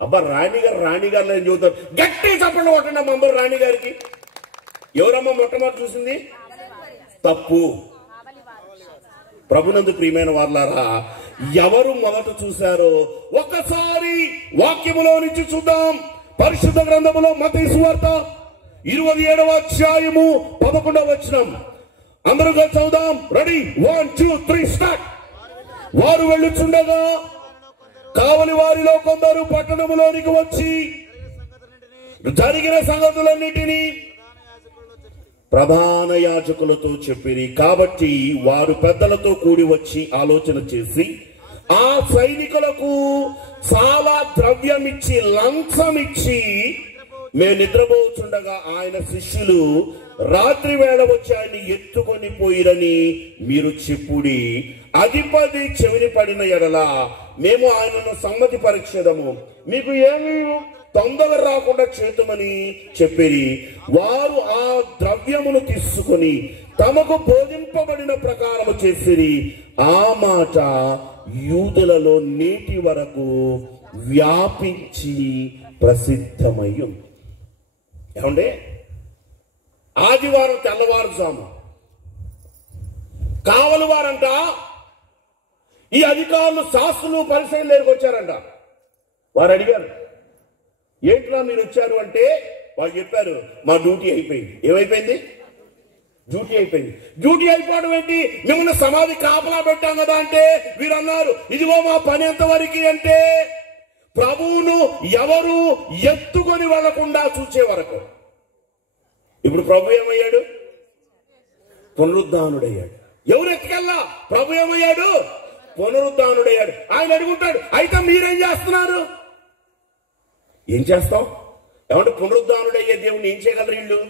అబ్బా, రాణిగారు అని చెబుతారు. గట్టి చప్పట్లు కొట్టండి అమ్మ అందరూ రాణి గారికి. ఎవరమ్మా మొట్టమొదటి చూసింది? తప్పు. ప్రభునందు ప్రియమైన వారలారా, ఎవరు మొదట చూశారో ఒక్కసారి వాక్యములో నుంచి చూద్దాం. పరిశుద్ధ గ్రంథములో మత్తయి సువార్త 27వ అధ్యాయము 11వ వచనం. అందరూ కలిసి చదువుదాం. Ready, 1 2 3 start. వారు వెళ్ళుచుండగా కావలి వారిలో కొందరు పట్టణములోనికి వచ్చి జరిగిన సంగతులన్నిటినీ ప్రధాన యాజకులతో చెప్పిరి. కాబట్టి వారు పెద్దలతో కూడి వచ్చి ఆలోచన చేసి ఆ సైనికులకు చాలా ద్రవ్యమిచ్చి, లంచమిచ్చి, మేము నిద్రపోచుండగా ఆయన శిష్యులు రాత్రి వేళ వచ్చి ఆయన ఎత్తుకొని పోయిరని మీరు చెప్పుడి. అధిపతి చెవిని పడిన ఎడల మేము ఆయనను సమ్మతి పరీక్షదము, మీకు ఏమీ తొందర రాకుండా చేతుమని చెప్పిరి. వారు ఆ ద్రవ్యమును తీసుకుని తమకు బోధింపబడిన ప్రకారము చేసిరి. ఆ మాట యూదులలో నేటి వరకు వ్యాపించి ప్రసిద్ధమై ఉంది. ఏమంటే, ఆదివారం తెల్లవారుజాము కావలి వారంట ఈ అధికారులు శాస్త్రులు పరిశీలన దగ్గరికి వచ్చారంట. వారు అడిగారు, ఏంట్రా మీరు వచ్చారు అంటే వాళ్ళు చెప్పారు, మా డ్యూటీ అయిపోయింది. ఏమైపోయింది? డ్యూటీ అయిపోయింది. డ్యూటీ అయిపోవడం ఏంటి? మిమ్మల్ని సమాధి కాపలా పెట్టాం కదా అంటే వీరు అన్నారు, ఇదిగో మా పని ఎంతవరకు అంటే ప్రభువును ఎవరు ఎత్తుకొని వెళ్లకుండా చూసే వరకు. ఇప్పుడు ప్రభు ఏమయ్యాడు? పునరుద్ధానుడయ్యాడు. ఎవరు ఎత్తుకెళ్ళా? ప్రభు ఏమయ్యాడు? పునరుద్ధానుడయ్యాడు. ఆయన అడుగుంటాడు, అయితే మీరేం చేస్తున్నారు? ఏం చేస్తాం? ఏమంటే పునరుద్ధానుడయ్యే దేవుని ఏం చేయగలరు వీళ్ళు?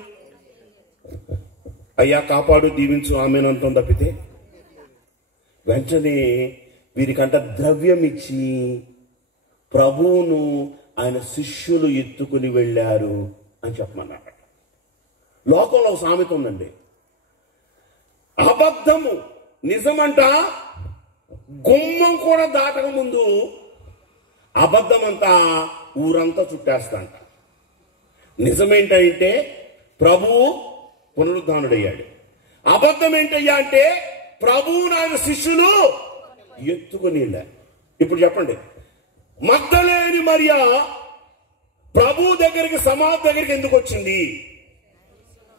అయ్యా కాపాడు, దీవించు, ఆమెనంతం తప్పితే వెంటనే వీరికంట ద్రవ్యం ఇచ్చి ప్రభువును ఆయన శిష్యులు ఎత్తుకుని వెళ్ళారు అని చెప్పమన్నాడు. లోకంలో ఒక సామెత ఉందండి, అబద్ధము నిజమంట గుమ్మం కూడా దాటక ముందు అబద్ధమంతా ఊరంతా చుట్టేస్తాంట. నిజమేంటంటే ప్రభువు పునరుద్ధానుడయ్యాడు. అబద్ధం ఏంటయ్యా అంటే ప్రభువు ఆయన శిష్యులు ఎత్తుకుని వెళ్ళారు. ఇప్పుడు చెప్పండి, మగ్దలేని మరియా ప్రభు దగ్గరికి, సమాధి దగ్గరికి ఎందుకు వచ్చింది?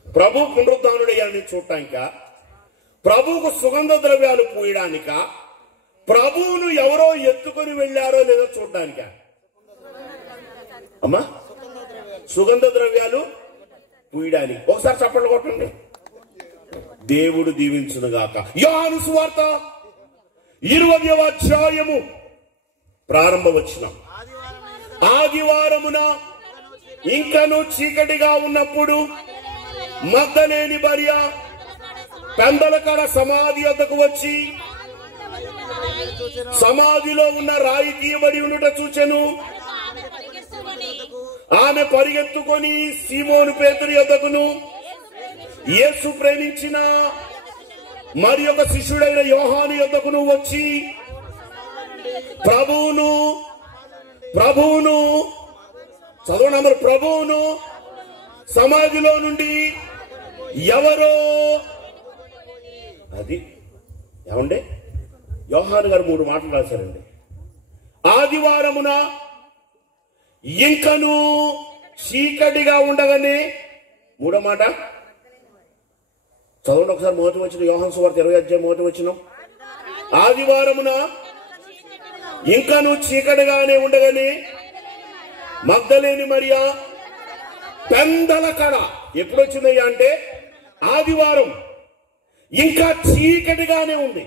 ప్రభు పునరుద్ధానుడయ్యాడని చూడటానిక, ప్రభువుకు సుగంధ ద్రవ్యాలు పూయడానిక, ప్రభువును ఎవరో ఎత్తుకొని వెళ్ళారో లేదో చూడడానిక? అమ్మా, సుగంధ ద్రవ్యాలు పూయడానికి. ఒకసారి చప్పట్లు కొట్టండి. దేవుడు దీవించునుగాక. యోహాను సువార్త 20వ అధ్యాయము ప్రారంభ వచనం. ఆదివారమున ఇంకను చీకటిగా ఉన్నప్పుడు మగ్దలేని మరియ పెందలకడ సమాధి వద్దకు వచ్చి సమాధిలో ఉన్న రాయి తీయబడి ఉండుట చూచెను. ఆమె పరిగెత్తుకొని సీమోను పేతురు యొద్దకును యేసు ప్రేమించిన మరి ఒక శిష్యుడైన యోహాను యొద్దకును వచ్చి ప్రభువును చదవనమ్మరు, ప్రభువును సమాధిలో నుండి ఎవరో, అది ఏమండి యోహాను గారు 3 మాటలు రాశారండి. ఆదివారమున ఇంకను చీకటిగా ఉండగానే, 3వ మాట చదవండి ఒకసారి. మొదటి వచ్చిన యోహాను సువార్త 20వ అధ్యాయం 1వ వచనం. ఆదివారమున ఇంకను చీకటిగానే ఉండగానే మగ్దలేని మరియా పెందల కడ. ఎప్పుడు వచ్చిందయ్యా అంటే ఆదివారం, ఇంకా చీకటిగానే ఉంది.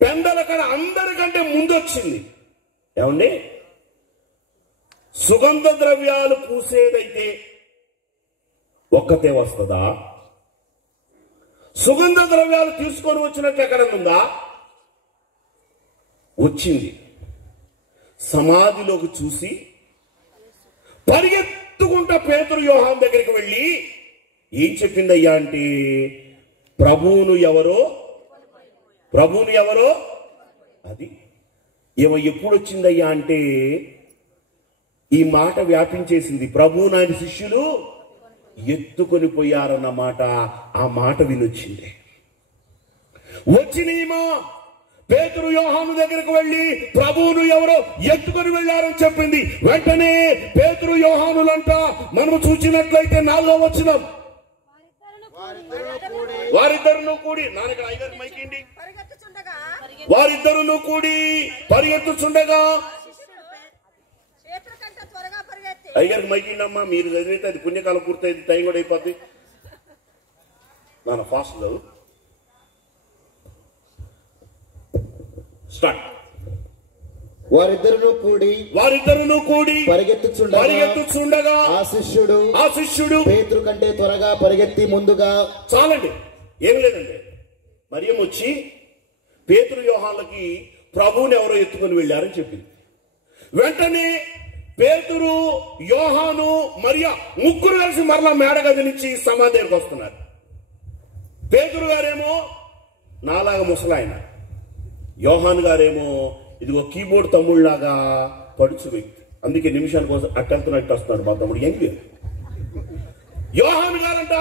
పెందల కడ అందరికంటే ముందు వచ్చింది. ఏమండి, సుగంధ ద్రవ్యాలు పూసేదైతే ఒక్కతే వస్తుందా? సుగంధ ద్రవ్యాలు తీసుకొని వచ్చినట్టు ఎక్కడనుందా? వచ్చింది. సమాధిలోకి చూసి పరిగెత్తుకుంటా పేతురు యోహాను దగ్గరికి వెళ్ళి ఏం చెప్పిందయ్యా అంటే ప్రభువును ఎవరో అది ఎప్పుడు వచ్చిందయ్యా అంటే ఈ మాట వ్యాపించేసింది. ప్రభువును ఆయన శిష్యులు ఎత్తుకొని పోయారన్న మాట, ఆ మాట వినొచ్చింది. వచ్చినేమో పేతురు యోహాను దగ్గరకు వెళ్ళి ప్రభువును ఎవరో ఎత్తుకొని వెళ్ళారని చెప్పింది. వెంటనే పేతురు యోహానులంట మనము చూసినట్లయితే 4వ వచనం, వారిద్దరును కూడి, నాన్నగారు అయ్యగారికి మైకేండి, వారిద్దరును కూడి పరిగెత్తుచుండగా, అయ్యగారికి మైకేండి అమ్మా, మీరు చదివితే అది పుణ్యకాలం పూర్తయింది, టైం కూడా అయిపోద్ది. నాన్న ఫాస్ట్ చదువు. స్టార్ట్. వారిద్దరును కూడి పరిగెత్తుచుండగా ఆ శిష్యుడు పేతురు కంటే త్వరగా పరిగెత్తి ముందుగా. చాలండి, ఏం లేదండి. మరియం వచ్చి పేతురు యోహానులకి ప్రభువుని ఎవరో ఎత్తుకొని వెళ్ళారని చెప్పింది. వెంటనే పేతురు, యోహాను, మరియా ముగ్గురు కలిసి మరలా మేడగది నుంచి సమాధి దగ్గరికి వస్తున్నారు. పేతురు గారేమో నాలాగా ముసలాయన, యోహాను గారేమో ఇదిగో కీబోర్డ్ తమ్ముళ్లాగా పడుచు వ్యక్తి. అందుకే నిమిషాల కోసం అట్టెళ్తున్నట్టు వస్తున్నాడు మా తమ్ముడు యంగ్. యోహాను గారంట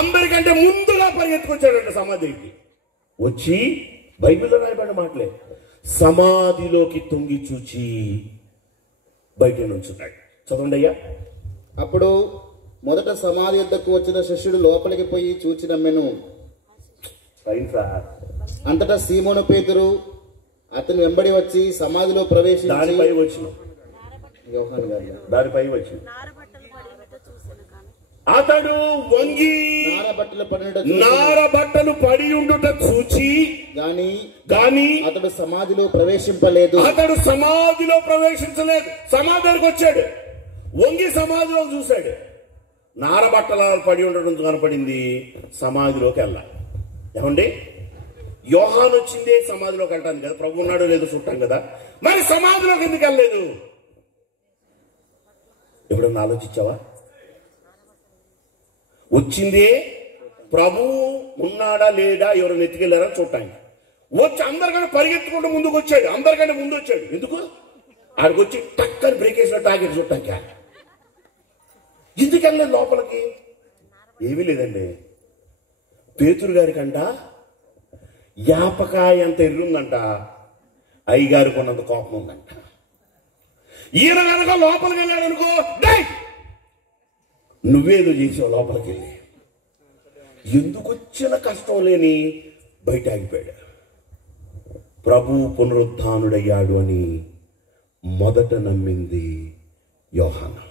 అందరికంటే ముందుగా పరిగెత్తుకొచ్చాడంట సమాధికి. వచ్చి బైబిల్లో రాయబడిన మాటలే, సమాధిలోకి తొంగి చూచి బయట నుంచున్నాడు. చదవండి అయ్యా. అప్పుడు మొదట సమాధి యొద్దకు వచ్చిన శిష్యుడు లోపలికి పోయి చూచి నమ్మెను. అంతటా సీమోను పేతురు అతను వెంబడి వచ్చి సమాధిలో ప్రవేశించి దానిపై వచ్చిన యోహాను గారు దానిపై వచ్చి అతడు వంగి నార బట్టలు పడి ఉండుట చూచి గాని అతడు సమాధిలో ప్రవేశించలేదు. సమాధిలోకి వచ్చాడు, వంగి సమాధిలో చూశాడు, నార బట్టల పడి ఉండడం కనపడింది. సమాధిలోకి వెళ్ళాలి. ఏమండి, యోహాను వచ్చిందే సమాధిలోకి వెళ్ళటానికి కదా, ప్రభు ఉన్నాడో లేదో చూడటం కదా, మరి సమాధిలోకి ఎందుకు వెళ్ళలేదు? ఎప్పుడన్నా ఆలోచించావా? వచ్చిందే ప్రభు ఉన్నాడా లేడా, ఎవరు ఎత్తుకెళ్లారా చూడటానికి. వచ్చి అందరికంటే పరిగెత్తుకుంటూ ముందుకు వచ్చాడు, అందరికంటే ముందు వచ్చాడు. ఎందుకు? ఆడికి వచ్చి టక్కని బ్రేక్ వేసినట్టు ఆగి చూడటానికి. ఎందుకు వెళ్ళలేదు లోపలికి? ఏమీ లేదండి, పేతురు గారికంట యాపకాయ అంత ఎర్రుందంట, అయ్యగారు కొన్నంత కోపం ఉందంట. ఈయన కనుక లోపలికి వెళ్ళాడు అనుకో, నువ్వేదో చేసావు లోపలికి వెళ్ళి, ఎందుకు వచ్చిన కష్టం లేని బయట ఆగిపోయాడు. ప్రభు పునరుద్ధానుడయ్యాడు అని మొదట నమ్మింది యోహాను.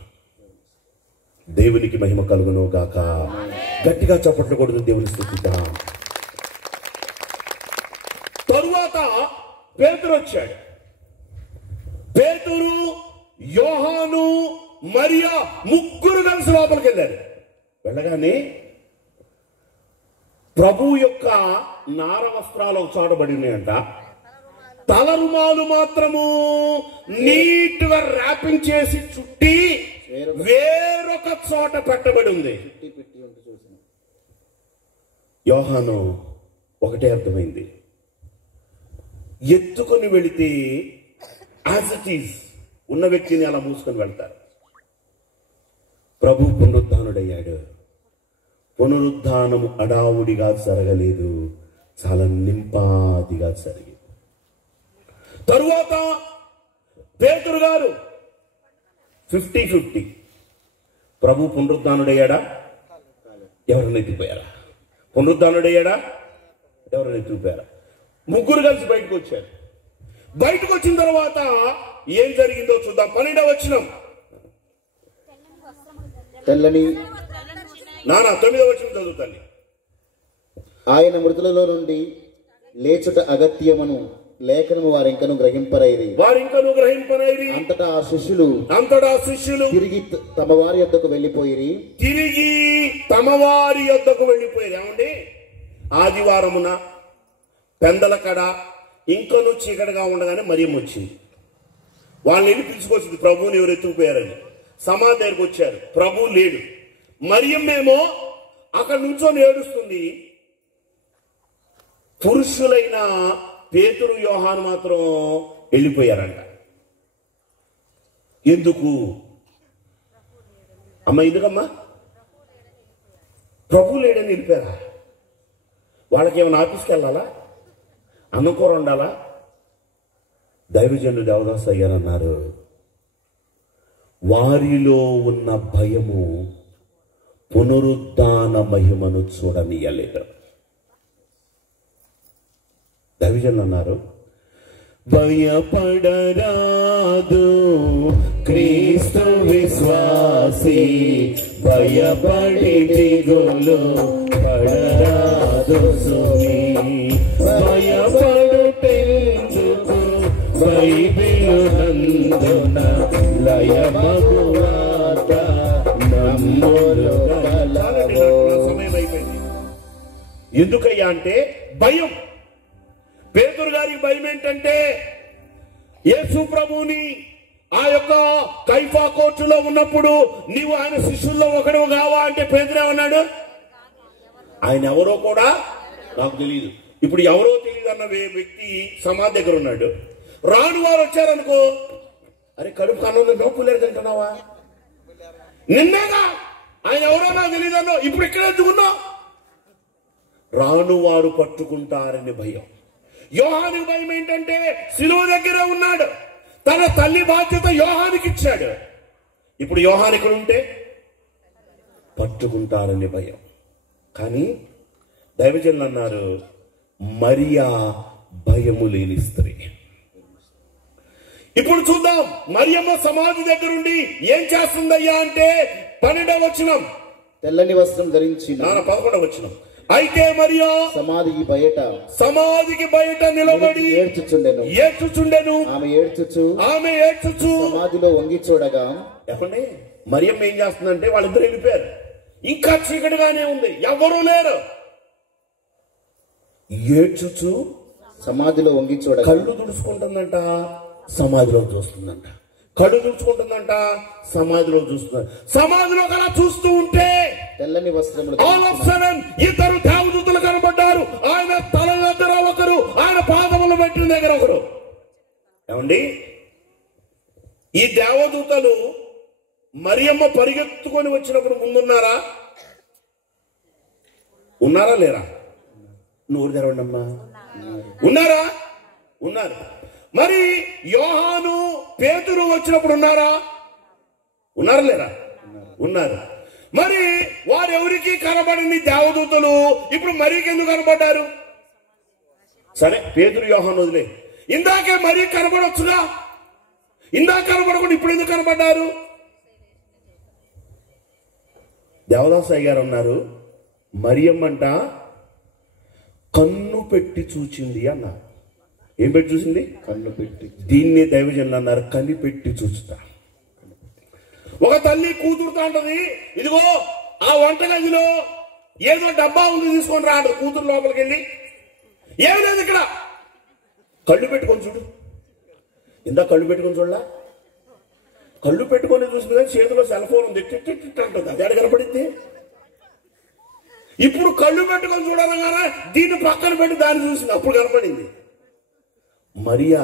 దేవునికి మహిమ కలుగును గాక. గట్టిగా చప్పట్లు కొడుతూ దేవుని స్తుతిద్దాం. తరువాత పేతురు వచ్చాడు. పేతురు, యోహాను, మరియా ముగ్గురు కలిసి లోపలికి వెళ్ళారు. వెళ్ళగానే ప్రభు యొక్క నార వస్త్రాలు ఒక చోటబడి ఉన్నాయంట. తల రుమాలు మాత్రము నీట్ గా ర్యాపింగ్ చేసి చుట్టి వేరొక చోట పెట్టబడి ఉంది. యోహాను ఒకటే అర్థమైంది, ఎత్తుకొని వెళితే యాజ్ ఇట్ ఈజ్ ఉన్న వ్యక్తిని అలా మూసుకొని వెళ్తారు. ప్రభు పునరుద్ధానుడయ్యాడు. పునరుద్ధానము అడావుడిగా జరగలేదు, చాలా నింపాదిగా జరిగింది. తరువాత పేతురు గారు 50-50. ప్రభు పునరుద్ధానుడయ్యాడా, ఎవరైనా ఎత్తిపోయారా? పునరుద్ధానుడయ్యాడా, ఎవరైనా ఎత్తిపోయారా? ముగ్గురు కలిసి బయటకు వచ్చారు. బయటకు వచ్చిన తర్వాత ఏం జరిగిందో చూద్దాం. 12వ వచనం. తెల్లని 9వ వచనం చదువుతాను. ఆయన మృతులలో నుండి లేచుట అగత్యమను లేఖనము వారింకను గ్రహింపరైరి. అంతటా ఆ శిష్యులు తిరిగి తమ వారి యొద్దకు వెళ్ళిపోయిరి. ఏమండి, ఆదివారమున పెందల కడ ఇంకనూ చీకటిగా ఉండగానే మరియమ్మ వచ్చింది. వాళ్ళని వెళ్ళి పిలుచుకొచ్చింది, ప్రభువుని ఎవరు ఎత్తుకుపోయారని. సమాధి దగ్గరకు వచ్చారు, ప్రభు లేడు. మరియమ్మేమో అక్కడ నుంచొని ఏడుస్తుంది. పురుషులైన పేతురు, యోహాను మాత్రం వెళ్ళిపోయారంట. ఎందుకు అమ్మా? ఎందుకమ్మా? ప్రభు లేడని వెళ్ళిపోయారా? వాళ్ళకి ఏమైనా ఆఫీస్కి వెళ్ళాలా? అన్నం కూర ఉండాలా? దైవజనుడు దేవదాస్ అయ్యారు అన్నారు, వారిలో ఉన్న భయము పునరుద్ధాన మహిమను చూడనీయలేదు. దైవజనులు అన్నారు, భయపడరాదు క్రీస్తు విశ్వాసి, భయపడి దిగులు పడరాదు సుమి, భయపడుటెందుకు బైబిలు నందున లయమగువాత నమ్ములు గలవో. సమయం అయిపోయింది. ఎందుకయ్యా అంటే భయం. పేతురు గారికి భయం ఏంటంటే, యేసు ప్రభువుని ఆ యొక్క కైఫా కోర్టులో ఉన్నప్పుడు నీవు ఆయన శిష్యుల్లో ఒకడు కావా అంటే పేతురు ఏమన్నాడు? ఆయన ఎవరో కూడా నాకు తెలియదు. ఇప్పుడు ఎవరో తెలియదు అన్న వ్యక్తి సమాధి దగ్గర ఉన్నాడు. రాను వారు వచ్చారనుకో, అరే కడుపు కన్నం నొప్పు లేదు తింటున్నావా? నిన్నేగా ఆయన ఎవరో నాకు తెలియదు అన్నో, ఇప్పుడు ఇక్కడ ఎందుకున్నావు? రాను వారు పట్టుకుంటారని భయం. యోహానికి భయం ఏంటంటే, శిలువ దగ్గర ఉన్నాడు, తన తల్లి బాధ్యత యోహానికి ఇచ్చాడు. ఇప్పుడు యోహాన్ ఇక్కడ ఉంటే పట్టుకుంటారని భయం. కానీ దైవజనులు అన్నారు, మరియా భయము లేని స్త్రీ. ఇప్పుడు చూద్దాం, మరియమ్మ సమాధి దగ్గరుండి ఏం చేస్తుందయ్యా అంటే 12వ వచనం. తెల్లని వస్త్రం ధరించిన 11వ వచనం. అయితే మరియా సమాధికి బయట నిలబడి ఏడ్చుచుండెను. ఆమె ఏడ్చుచు సమాధిలో వంగి చూడగా. ఏమండి, మరియమ్మ ఏం చేస్తుందంటే వాళ్ళిద్దరు వెళ్ళిపోయారు, ఇంకా చీకటిగానే ఉంది, ఎవరూ లేరు. ఏడ్చుచు సమాధిలో వంగి చూడగా కళ్ళు తుడుచుకుంటుందంట, సమాధిలో చూస్తుందంట. కళ్ళు తుడుచుకుంటుందంట, సమాధిలో చూస్తుందంట. సమాధిలో కలా చూస్తూ ఉంటే తెల్లని వస్త్రములు ఆల్ ఆఫ్ సడన్ ఇద్దరు దేవదూతలు కనబడ్డారు. ఆయన తల దగ్గర ఒకరు, ఆయన పాదములు పెట్టిన దగ్గర ఒకరు. ఏమండి, ఈ దేవదూతలు మరియమ్మ పరిగెత్తుకొని వచ్చినప్పుడు ముందున్నారా? ఉన్నారా లేరా? నోరు తెరవండి అమ్మా. ఉన్నారా? ఉన్నారు. మరి యోహాను పేతురు వచ్చినప్పుడు ఉన్నారా? ఉన్నారా లేరా? ఉన్నారు. మరి వారెవరికి కనబడని దేవదూతలు ఇప్పుడు మరీకి ఎందుకు కనబడ్డారు? సరే, పేతురు యోహాను వదిలే, ఇందాకే మరీ కనబడొచ్చుగా. ఇందాక కనబడకుండా ఇప్పుడు ఎందుకు కనబడ్డారు? దేవదాసయ్య గారు అన్నారు, మరియమ్మంట కన్ను పెట్టి చూచింది అన్నారు. ఏం పెట్టి చూసింది? కన్ను పెట్టి. దీన్ని దైవజనులు అన్నారు, కన్ను పెట్టి చూచుతా. ఒక తల్లి కూతురుతో అంటది, ఇదిగో ఆ వంటగదిలో ఏదో డబ్బా ఉంది, తీసుకొని రా అంటది. కూతురు లోపలికి వెళ్ళి, ఏమి లేదు ఇక్కడ, కళ్ళు పెట్టుకొని చూడు. ఇందా కళ్ళు పెట్టుకొని చూడలా? కళ్ళు పెట్టుకొని చూసింది కానీ చేతిలో సెల్ ఫోన్ ఉంది, అంటుంది. అది ఎక్కడ కనపడింది? ఇప్పుడు కళ్ళు పెట్టుకొని చూడాలన్నారా, దీన్ని పక్కన పెట్టి దాన్ని చూసింది, అప్పుడు కనపడింది. మరియా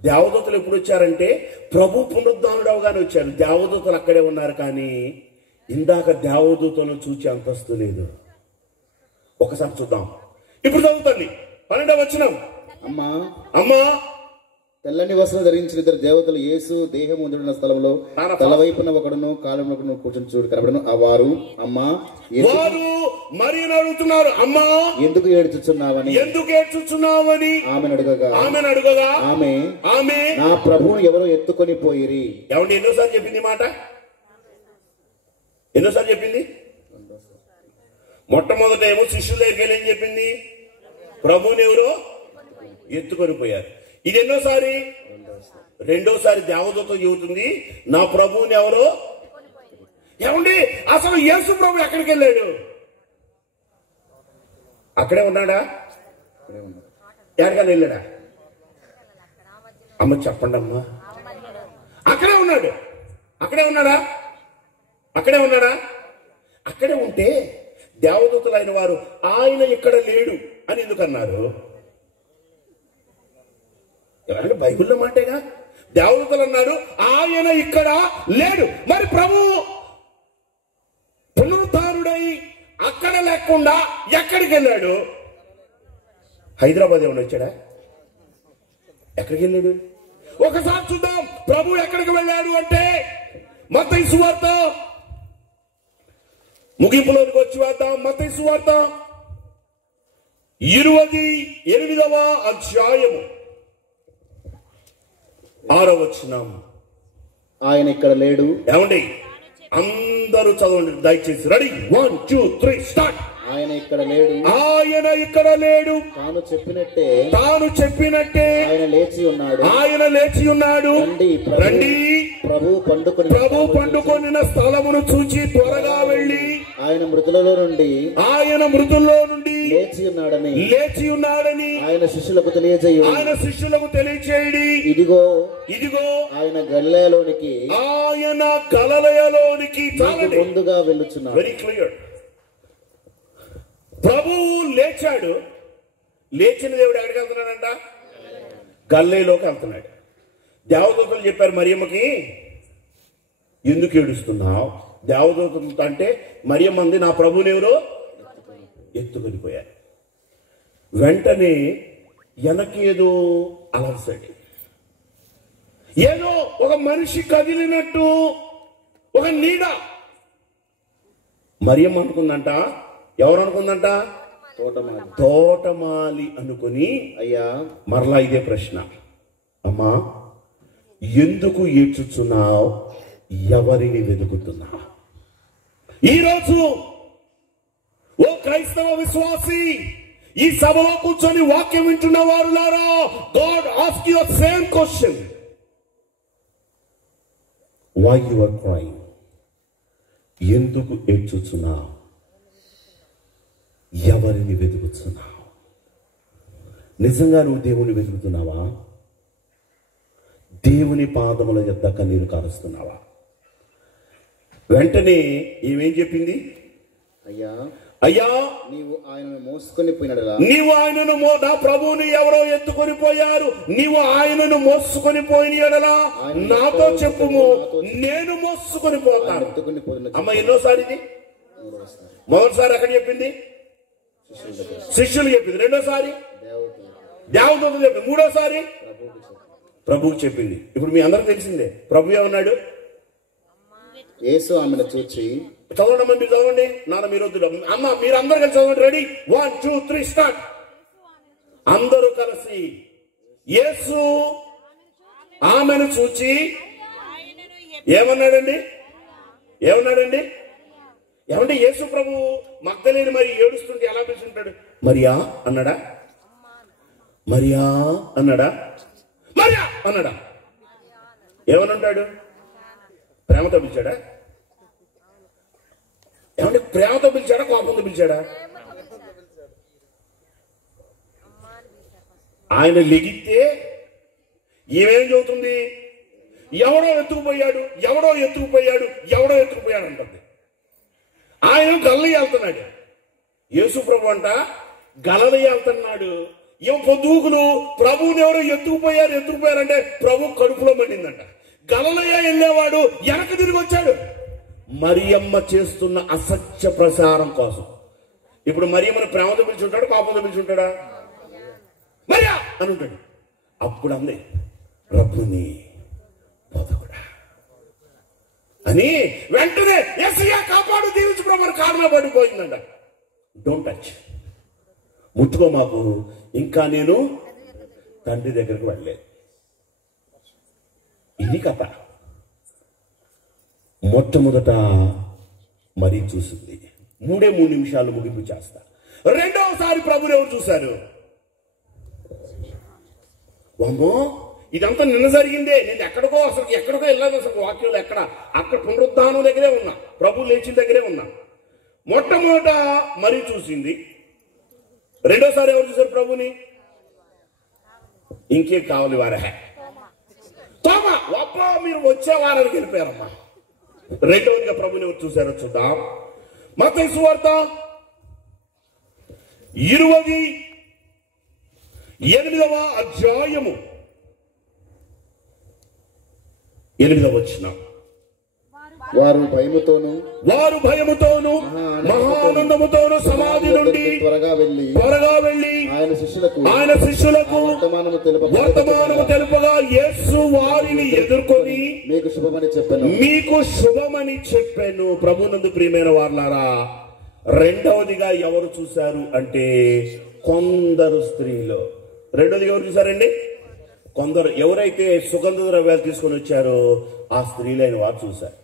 దేవదూతలు ఎప్పుడు వచ్చారంటే ప్రభు పునరుద్ధానుడు అవగానే వచ్చారు. దేవదూతలు అక్కడే ఉన్నారు, కానీ ఇందాక దేవదూతలను చూచి అంతస్తు లేదు. ఒకసారి చూద్దాం. ఇప్పుడు చదువుతుంది 12వ వచనం. అమ్మా తెల్లని వస్త్రం ధరించిన ఇద్దరు దేవతలు యేసు దేహం ఉండిన స్థలంలో తలవైపున ఒకడును కాలంలో కూర్చొని చూడు కనబడను. వారు అమ్మా మరియను అడుగుతున్నారు, అమ్మా ఎందుకు ఏడ్చుచున్నావని ఆమెను అడగగా ఆమె నా ప్రభువును ఎవరో ఎత్తుకొని పోయిరి. ఏమంటే ఎన్నోసార్లు చెప్పింది మాట? ఎన్నోసార్లు చెప్పింది? మొట్టమొదట ఏమో శిష్యుల దగ్గరికి ఏం చెప్పింది? ప్రభువుని ఎవరో ఎత్తుకొని పోయారు. ఇది ఎన్నోసారి? రెండోసారి దేవదూత చెబుతుంది, నా ప్రభువుని ఎవరో. ఏమండి, అసలు యేసు ప్రభు ఎక్కడికి వెళ్ళాడు? అక్కడే ఉన్నాడా? ఎక్కడికైనా వెళ్ళాడా? అమ్మ చెప్పండి అమ్మా. అక్కడే ఉన్నాడు. అక్కడే ఉన్నాడా? అక్కడే ఉన్నాడా? అక్కడే ఉంటే దేవదూతలు అయిన వారు ఆయన ఇక్కడ లేడు అని ఎందుకన్నారు? ఎవరంటే బైబిల్లో మాటేగా. దేవదూతలు అన్నారు ఆయన ఇక్కడ లేడు. మరి ప్రభు పునరుద్ధానుడై అక్కడ లేకుండా ఎక్కడికి వెళ్ళాడు? హైదరాబాద్ ఏమన్నా వచ్చాడా? ఎక్కడికి వెళ్ళాడు? ఒకసారి చూద్దాం ప్రభు ఎక్కడికి వెళ్ళాడు అంటే మత్తయి సువార్త ముగింపులోనికి వచ్చి వేద్దాం. మత్తయి సువార్త 28వ అధ్యాయము 6వ వచనం. ఆయన ఇక్కడ లేడు. ఏమండి, అందరూ చదవండి దయచేసి. Ready, 1 2 3 start. ఆయన ఇక్కడ లేడు. ఆయన ఇక్కడ లేడు. తాను చెప్పినట్టే ఆయన లేచి ఉన్నాడు. రండి, ప్రభు పండుకొనిన స్థలమును చూచి త్వరగా వెళ్ళి ఆయన మృతులలో నుండి లేచి ఉన్నాడని ఆయన శిష్యులకు తెలియజేయుడి. ఇదిగో ఆయన గలిలయలోనికి ముందుగా వెళ్ళుచున్నాడు. Very clear. ప్రభువు లేచాడు. లేచిన దేవుడు ఎక్కడికి వెళ్తున్నాడంట? గలిలయలోకి వెళ్తున్నాడు. దేవదూతలు చెప్పారు మరియమ్మకి, ఎందుకు ఏడుస్తున్నావు? దేవదూతలతో అంటే మరియమ్మ అంది, నా ప్రభువుని ఎవరో ఎత్తుకొని పోయారు. వెంటనే వెనకేదో అలసడి, ఏదో ఒక మనిషి కదిలినట్టు ఒక నీడ. మరియమ్మ అనుకుందంట. ఎవరు అనుకుందంట? తోటమాలి అనుకుని, అయ్యా మరలా ఇదే ప్రశ్న, అమ్మా ఎందుకు ఏడ్చుచున్నావు? ఎవరిని వెతుకుతున్నావు? ఈరోజు ఓ క్రైస్తవ విశ్వాసి, ఈ సభలో కూర్చొని వాక్యం వింటున్న వారులారా, God ask you same question. Why you are crying? ఎందుకు ఏడ్చుచున్నావు? ఎవరిని వెతుకుతున్నావు? నిజంగా నువ్వు దేవుని వెతుకుతున్నావా? దేవుని పాదముల యొద్ద కన్నీరు కారుస్తున్నావా? వెంటనే ఏమేం చెప్పింది? అయ్యా నీవు ఆయనను మోసుకొని పోయినడలా, నీవు ఆయనను నా ప్రభువుని ఎవరో ఎత్తుకొని పోయారు, నీవు ఆయనను మోసుకొని పోయిన ఎడలా నాతో చెప్పుము, నేను మోసుకొని పోతాను. అమ్మ ఎన్నోసారి ఇది? మొదటిసారి ఎక్కడ చెప్పింది? శిష్యులు చెప్పింది. రెండోసారి దేవదూతలు చెప్పింది. మూడోసారి ప్రభువుకి చెప్పింది. ఇప్పుడు మీ అందరికి తెలిసిందే ప్రభు ఏమన్నాడు? యేసు ఆమెను చూచి, చదవండి అమ్మ, మీరు చదవండి. నాన్న మీరు వద్దు అమ్మ, మీరు అందరు కలిసి చదవండి. Ready, 1 2 3 start. అందరూ కలిసి యేసు ఆమెను చూచి ఏమన్నాడండి? ఏమన్నాడండి? ఏమంటే యేసు ప్రభు మగ్దలేని మరి ఏడుస్తుంటే ఎలా పిలుచుంటాడు? మరియా అన్నాడా? మరియా అన్నాడా? మరియా అన్నాడా? ఏమనంటాడు? ప్రేమతో పిలిచాడా? ఏమంటే ప్రేమతో పిలిచాడా, కోపంతో పిలిచాడా? ఆయన లెగితే ఏమేం చదువుతుంది? ఎవడో ఎత్తుకుపోయాడు, ఎవడో ఎత్తుకుపోయాడు, ఎవడో ఎత్తుకుపోయాడు అంటుంది. ఆయన గల్లీ వెళ్తున్నాడు. యేసు ప్రభు అంట గలలి వెళ్తున్నాడు. ఏం పొద్దుగులు ప్రభువుని ఎవరో ఎత్తుకుపోయారంటే ప్రభు కడుపులో మండిందంట. గలలయ వెళ్ళేవాడు వెనక తిరిగి వచ్చాడు మరియమ్మ చేస్తున్న అసత్య ప్రచారం కోసం. ఇప్పుడు మరియమ్మను ప్రేమతో పిలిచుంటాడు, కోపంతో పిలిచుంటాడా? మరియా అని ఉంటాడు. అప్పుడు అంది రబ్బుని బోధకుడా అని. వెంటనే యేసయ్యా కాపాడు, దీవించు ప్రభు కారులో పడిపోయిందంట. డోంట్ టచ్, ముట్టుకో మాకు, ఇంకా నేను తండ్రి దగ్గరకు వెళ్ళలేదు. ఇది కథ. మొట్టమొదట మరీ చూసింది. 3 నిమిషాలు ముగింపు చేస్తా. రెండవసారి ప్రభుని ఎవరు చూశారు? అమ్మో ఇదంతా నిన్న జరిగిందే, నేను ఎక్కడికో వెళ్ళాను. అసలు వాక్యంలో ఎక్కడ? అక్కడ పునరుద్ధానం దగ్గరే ఉన్నా, ప్రభు లేచిన దగ్గరే ఉన్నా. మొట్టమొదట మరీ చూసింది. రెండోసారి ఎవరు చూశారు ప్రభుని? ఇంకేం కావాలి వారే తోమా, అబ్బా మీరు వచ్చే వారానికి వెళ్ళిపోయారమ్మా. రెండవదిగా ప్రభుని ఎవరు చూశారో చూద్దాం. మత్తయి సువార్త 28వ అధ్యాయము 8వ వచనం. వారు భయముతోను మహానందముతోను సమాధి నుండి త్వరగా వెళ్ళి ఆయన శిష్యులకు వర్తమానము తెలుపగా యేసు వారిని ఎదుర్కొని మీకు శుభమని చెప్పాను. ప్రభునందు ప్రియమైన వారలారా, రెండవదిగా ఎవరు చూశారు అంటే కొందరు స్త్రీలు. రెండవదిగా ఎవరు చూశారండి? కొందరు. ఎవరైతే సుగంధ ద్రవ్యాలు తీసుకొని వచ్చారో ఆ స్త్రీలైన వారు చూశారు.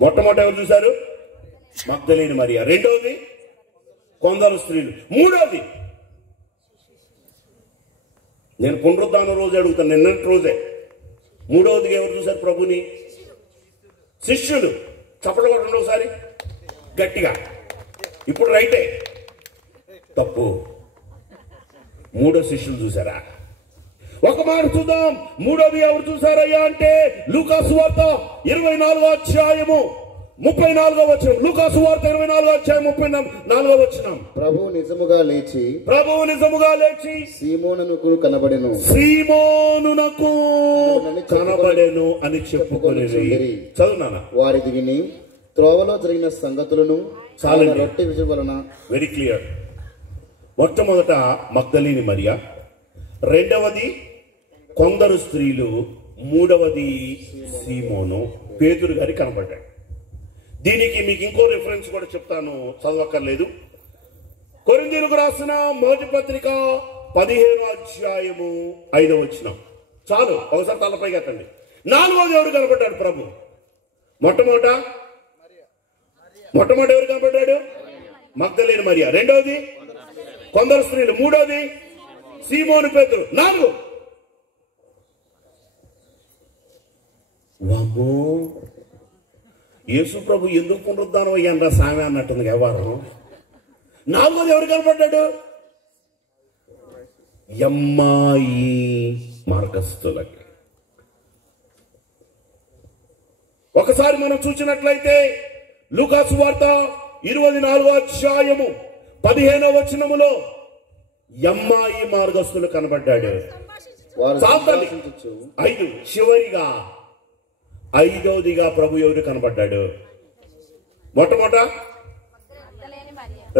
మొట్టమొదటి ఎవరు చూశారు? మగ్దలేని మరియా. రెండవది కొందరు స్త్రీలు. మూడవది నేను పునరుద్ధానం రోజు అడుగుతాను, నిన్నటి రోజే. మూడవదిగా ఎవరు చూశారు ప్రభుని? శిష్యులు. చప్పట్లు కొట్టండి ఒకసారి గట్టిగా. ఇప్పుడు రైటే, తప్పు. మూడో శిష్యులు చూసారా? ఒక మాట చూద్దాం. మూడోది ఎవరు చూసారయ్యా అంటే లూకాసు వార్త 24వ అధ్యాయము 34వ వచనం. లూకాసు వార్త 24వ అధ్యాయం 34వ వచనం. ప్రభువు నిజముగా లేచి సీమోనునకు కనబడెను అని చెప్పుకొనేది. చదువునా? వారిది విని త్రోవలో జరిగిన సంగతులను చాలా రొట్టె విజయం వలన వెరీ క్లియర్. మొట్టమొదట మగ్దలేని మరియా, రెండవది కొందరు స్త్రీలు, మూడవది సీమోను పేతురు గారి కనబడ్డాడు. దీనికి మీకు ఇంకో రిఫరెన్స్ కూడా చెప్తాను, చదవక్కర్లేదు. కొరింథీయులకు రాసిన మొదటి పత్రిక 15వ అధ్యాయము 5వ వచనం. చాలు, ఒకసారి తలపైకి ఎత్తండి. నాలుగవది ఎవరు కనబడ్డాడు ప్రభు? మొట్టమొదట మొట్టమొదటి ఎవరు కనబడ్డాడు? మగ్దలేని మరియా. రెండవది కొందరు స్త్రీలు. మూడవది సీమోను పేతురు. 4 వామ్మో, యేసు ప్రభు ఎందుకు పునరుద్ధానం అయ్యానరా సామె అన్నట్టుంది వ్యవహారం. 4వది ఎవరు కనబడ్డాడు? ఎమ్మాయి మార్గస్థులకి. ఒకసారి మనం చూసినట్లయితే లూకా సువార్త 24వ అధ్యాయము 15వ వచనములో ఎమ్మాయి మార్గస్థులు కనబడ్డాడు. 5 చివరిగా 5వదిగా ప్రభు ఎవరు కనబడ్డాడు? మొట్టమొదట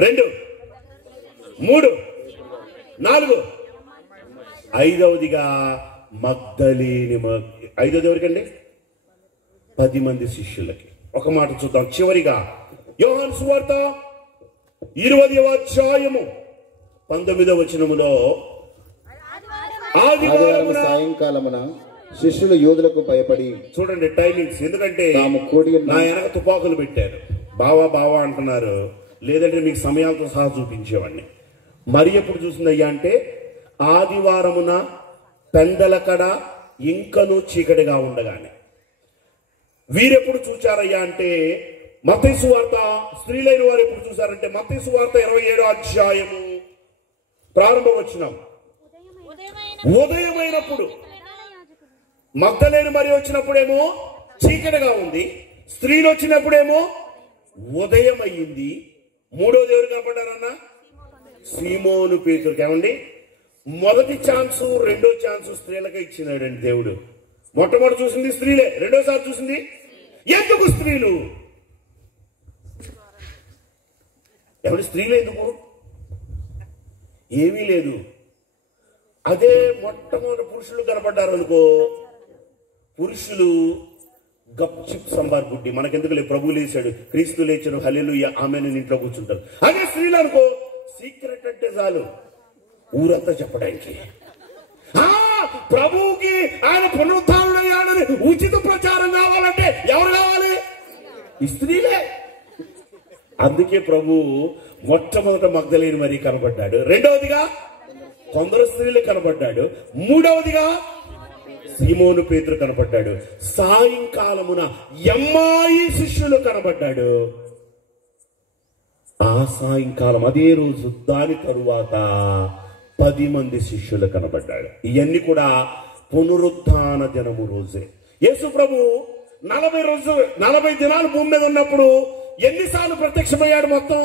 2, 3, 4, 5వదిగా మగ్దలేని. 5వది ఎవరికండి? 10 మంది శిష్యులకి. ఒక మాట చూద్దాం. చివరిగా యోహాను సువార్త 20వ అధ్యాయము 19వ వచనములో ఆదివారం సాయంకాలమున శిష్యులు యూదులకు భయపడి. చూడండి టైమింగ్స్, ఎందుకంటే నా వెనక తుపాకులు పెట్టారు. బావా బావా అంటున్నారు, లేదంటే మీకు సమయాలతో సహా చూపించేవాడిని. మరి ఎప్పుడు చూసిందయ్యా అంటే ఆదివారమున పెందలకడ ఇంకను చీకటిగా ఉండగానే. వీరెప్పుడు చూచారయ్యా అంటే మత్తయి సువార్త, స్త్రీలైన వారు ఎప్పుడు చూశారంటే మత్తయి సువార్త 27వ అధ్యాయము ప్రారంభ వచనం. ఉదయమైనప్పుడు మగ్దలేని మరి వచ్చినప్పుడేమో చీకటిగా ఉంది, స్త్రీలు వచ్చినప్పుడేమో ఉదయం అయ్యింది. 3వది ఎవరు కనపడ్డారన్న? సీమోను పేతురుకి. ఏమండి, మొదటి ఛాన్సు 2వ ఛాన్సు స్త్రీలకే ఇచ్చినాడండి దేవుడు. మొట్టమొదటి చూసింది స్త్రీలే, రెండోసారి చూసింది ఎందుకు స్త్రీలు? ఎవరి స్త్రీలు ఎందుకు? ఏమీ లేదు. అదే మొట్టమొదటి పురుషులు కనపడ్డారు అనుకో, పురుషులు గప్ చిప్ సంబార్ గుడ్డి, మనకెందుకు లేదు, ప్రభు లేచాడు, క్రీస్తు లేచాడు, హల్లెలూయా ఆమేన్ ఇంట్లో కూర్చుంటారు. అదే స్త్రీలు అనుకో, సీక్రెట్ అంటే చాలు ఊరంతా చెప్పడానికి. ప్రభువుకి ఆయన పునరుద్ధానుడయ్యాడని ఉచిత ప్రచారం కావాలంటే ఎవరు కావాలి? ఈ స్త్రీలే. అందుకే ప్రభు మొట్టమొదట మగ్దలేని మరి కనబడ్డాడు, రెండవదిగా కొందరు స్త్రీలు కనబడ్డాడు, మూడవదిగా సీమోను పేతురు కనబడ్డాడు, సాయంకాలమున ఎమ్మాయి శిష్యులు కనబడ్డాడు. ఆ సాయంకాలం అదే రోజు దాని తరువాత 10 మంది శిష్యులు కనబడ్డాడు. ఇవన్నీ కూడా పునరుద్ధాన దినము రోజే. యేసు ప్రభు 40 దినాలు భూమి మీద ఉన్నప్పుడు ఎన్నిసార్లు ప్రత్యక్షమయ్యాడు? మొత్తం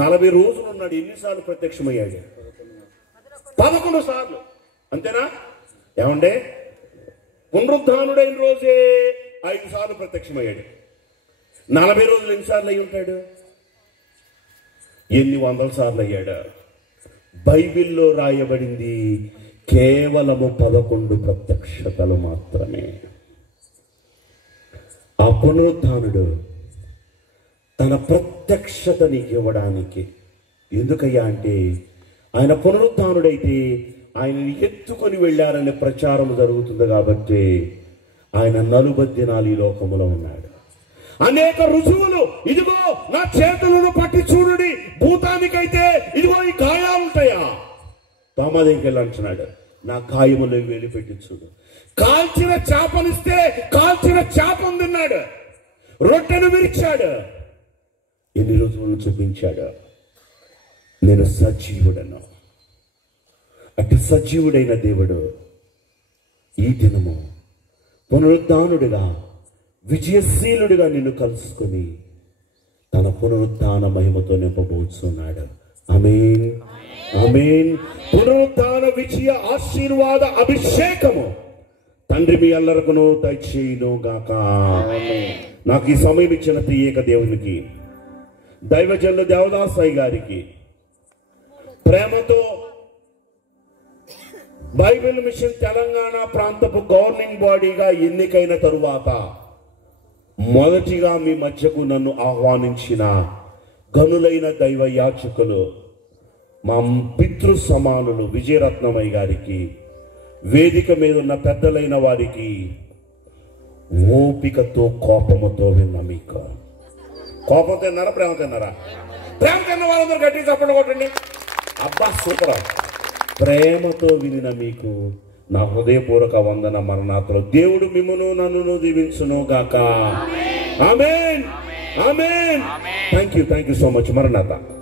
40 రోజులు ఉన్నాడు. ఎన్నిసార్లు ప్రత్యక్షమయ్యాడు? 11 సార్లు. అంతేనా? ఏమండే, పునరుద్ధానుడైన రోజే 5 సార్లు ప్రత్యక్షమయ్యాడు. 40 రోజులు ఎన్నిసార్లు అయి ఉంటాడు? ఎన్ని వందల సార్లు అయ్యాడు? బైబిల్లో రాయబడింది కేవలము 11 ప్రత్యక్షతలు మాత్రమే. ఆ పునరుద్ధానుడు తన ప్రత్యక్షత నీకు ఇవ్వడానికి. ఎందుకయ్యా అంటే ఆయన పునరుద్ధానుడైతే ఆయనని ఎత్తుకొని వెళ్ళారనే ప్రచారం జరుగుతుంది కాబట్టి ఆయన 40 దినాలు ఈ లోకములో ఉన్నాడు. అనేక రుజువులు, ఇదిగో నా చేతులను పట్టి చూడుడి, భూతానికైతే ఇదిగో ఈ గాయాలు ఉంటాయా? తోమాదేవికి వెళ్ళి అంటున్నాడు, నా గాయములు వెలిపెట్టి చూడు. కాల్చిన చేపనిస్తే కాల్చిన చేపను తిన్నాడు, రొట్టెను విరిచాడు, ఎన్ని రుజువులను చూపించాడు. నేను సజీవుడను. అటు సజీవుడైన దేవుడు ఈ దినము పునరుద్ధానుడిగా విజయశీలుడిగా నిన్ను కలుసుకొని తన పునరుద్ధాన మహిమతో నింపబోతున్నాడు. ఆమేన్, ఆమేన్. పునరుద్ధాన విజయ ఆశీర్వాద అభిషేకము తండ్రి మీ అందరికను దయచేయును గాక. నాకు ఈ సమయం ఇచ్చిన త్రియేక దేవునికి, దైవజనులు దేవదాసాయి గారికి, ప్రేమతో బైబిల్ మిషన్ తెలంగాణ ప్రాంతపు గవర్నింగ్ బాడీగా ఎన్నికైన తరువాత మొదటిగా మీ మధ్యకు నన్ను ఆహ్వానించిన గనులైన దైవ యాచకులు, మా పితృ సమానులు విజయరత్నమయ్య గారికి, వేదిక మీద ఉన్న పెద్దలైన వారికి, ఓపికతో కోపముతో విన్న మీకు కోపం తిన్నారా, ప్రేమ తిన్నారా? ప్రేమ తిన్న వాళ్ళందరూ గట్టిగా చప్పట్లు కొట్టండి. అబ్బా సూపర్. ప్రేమతో వినిన మీకు నా హృదయపూర్వక వందన మరణాతలో. దేవుడు మిమ్మును నన్ను దీవించును గాక. Amen. Amen. Thank you so much. మరణాత.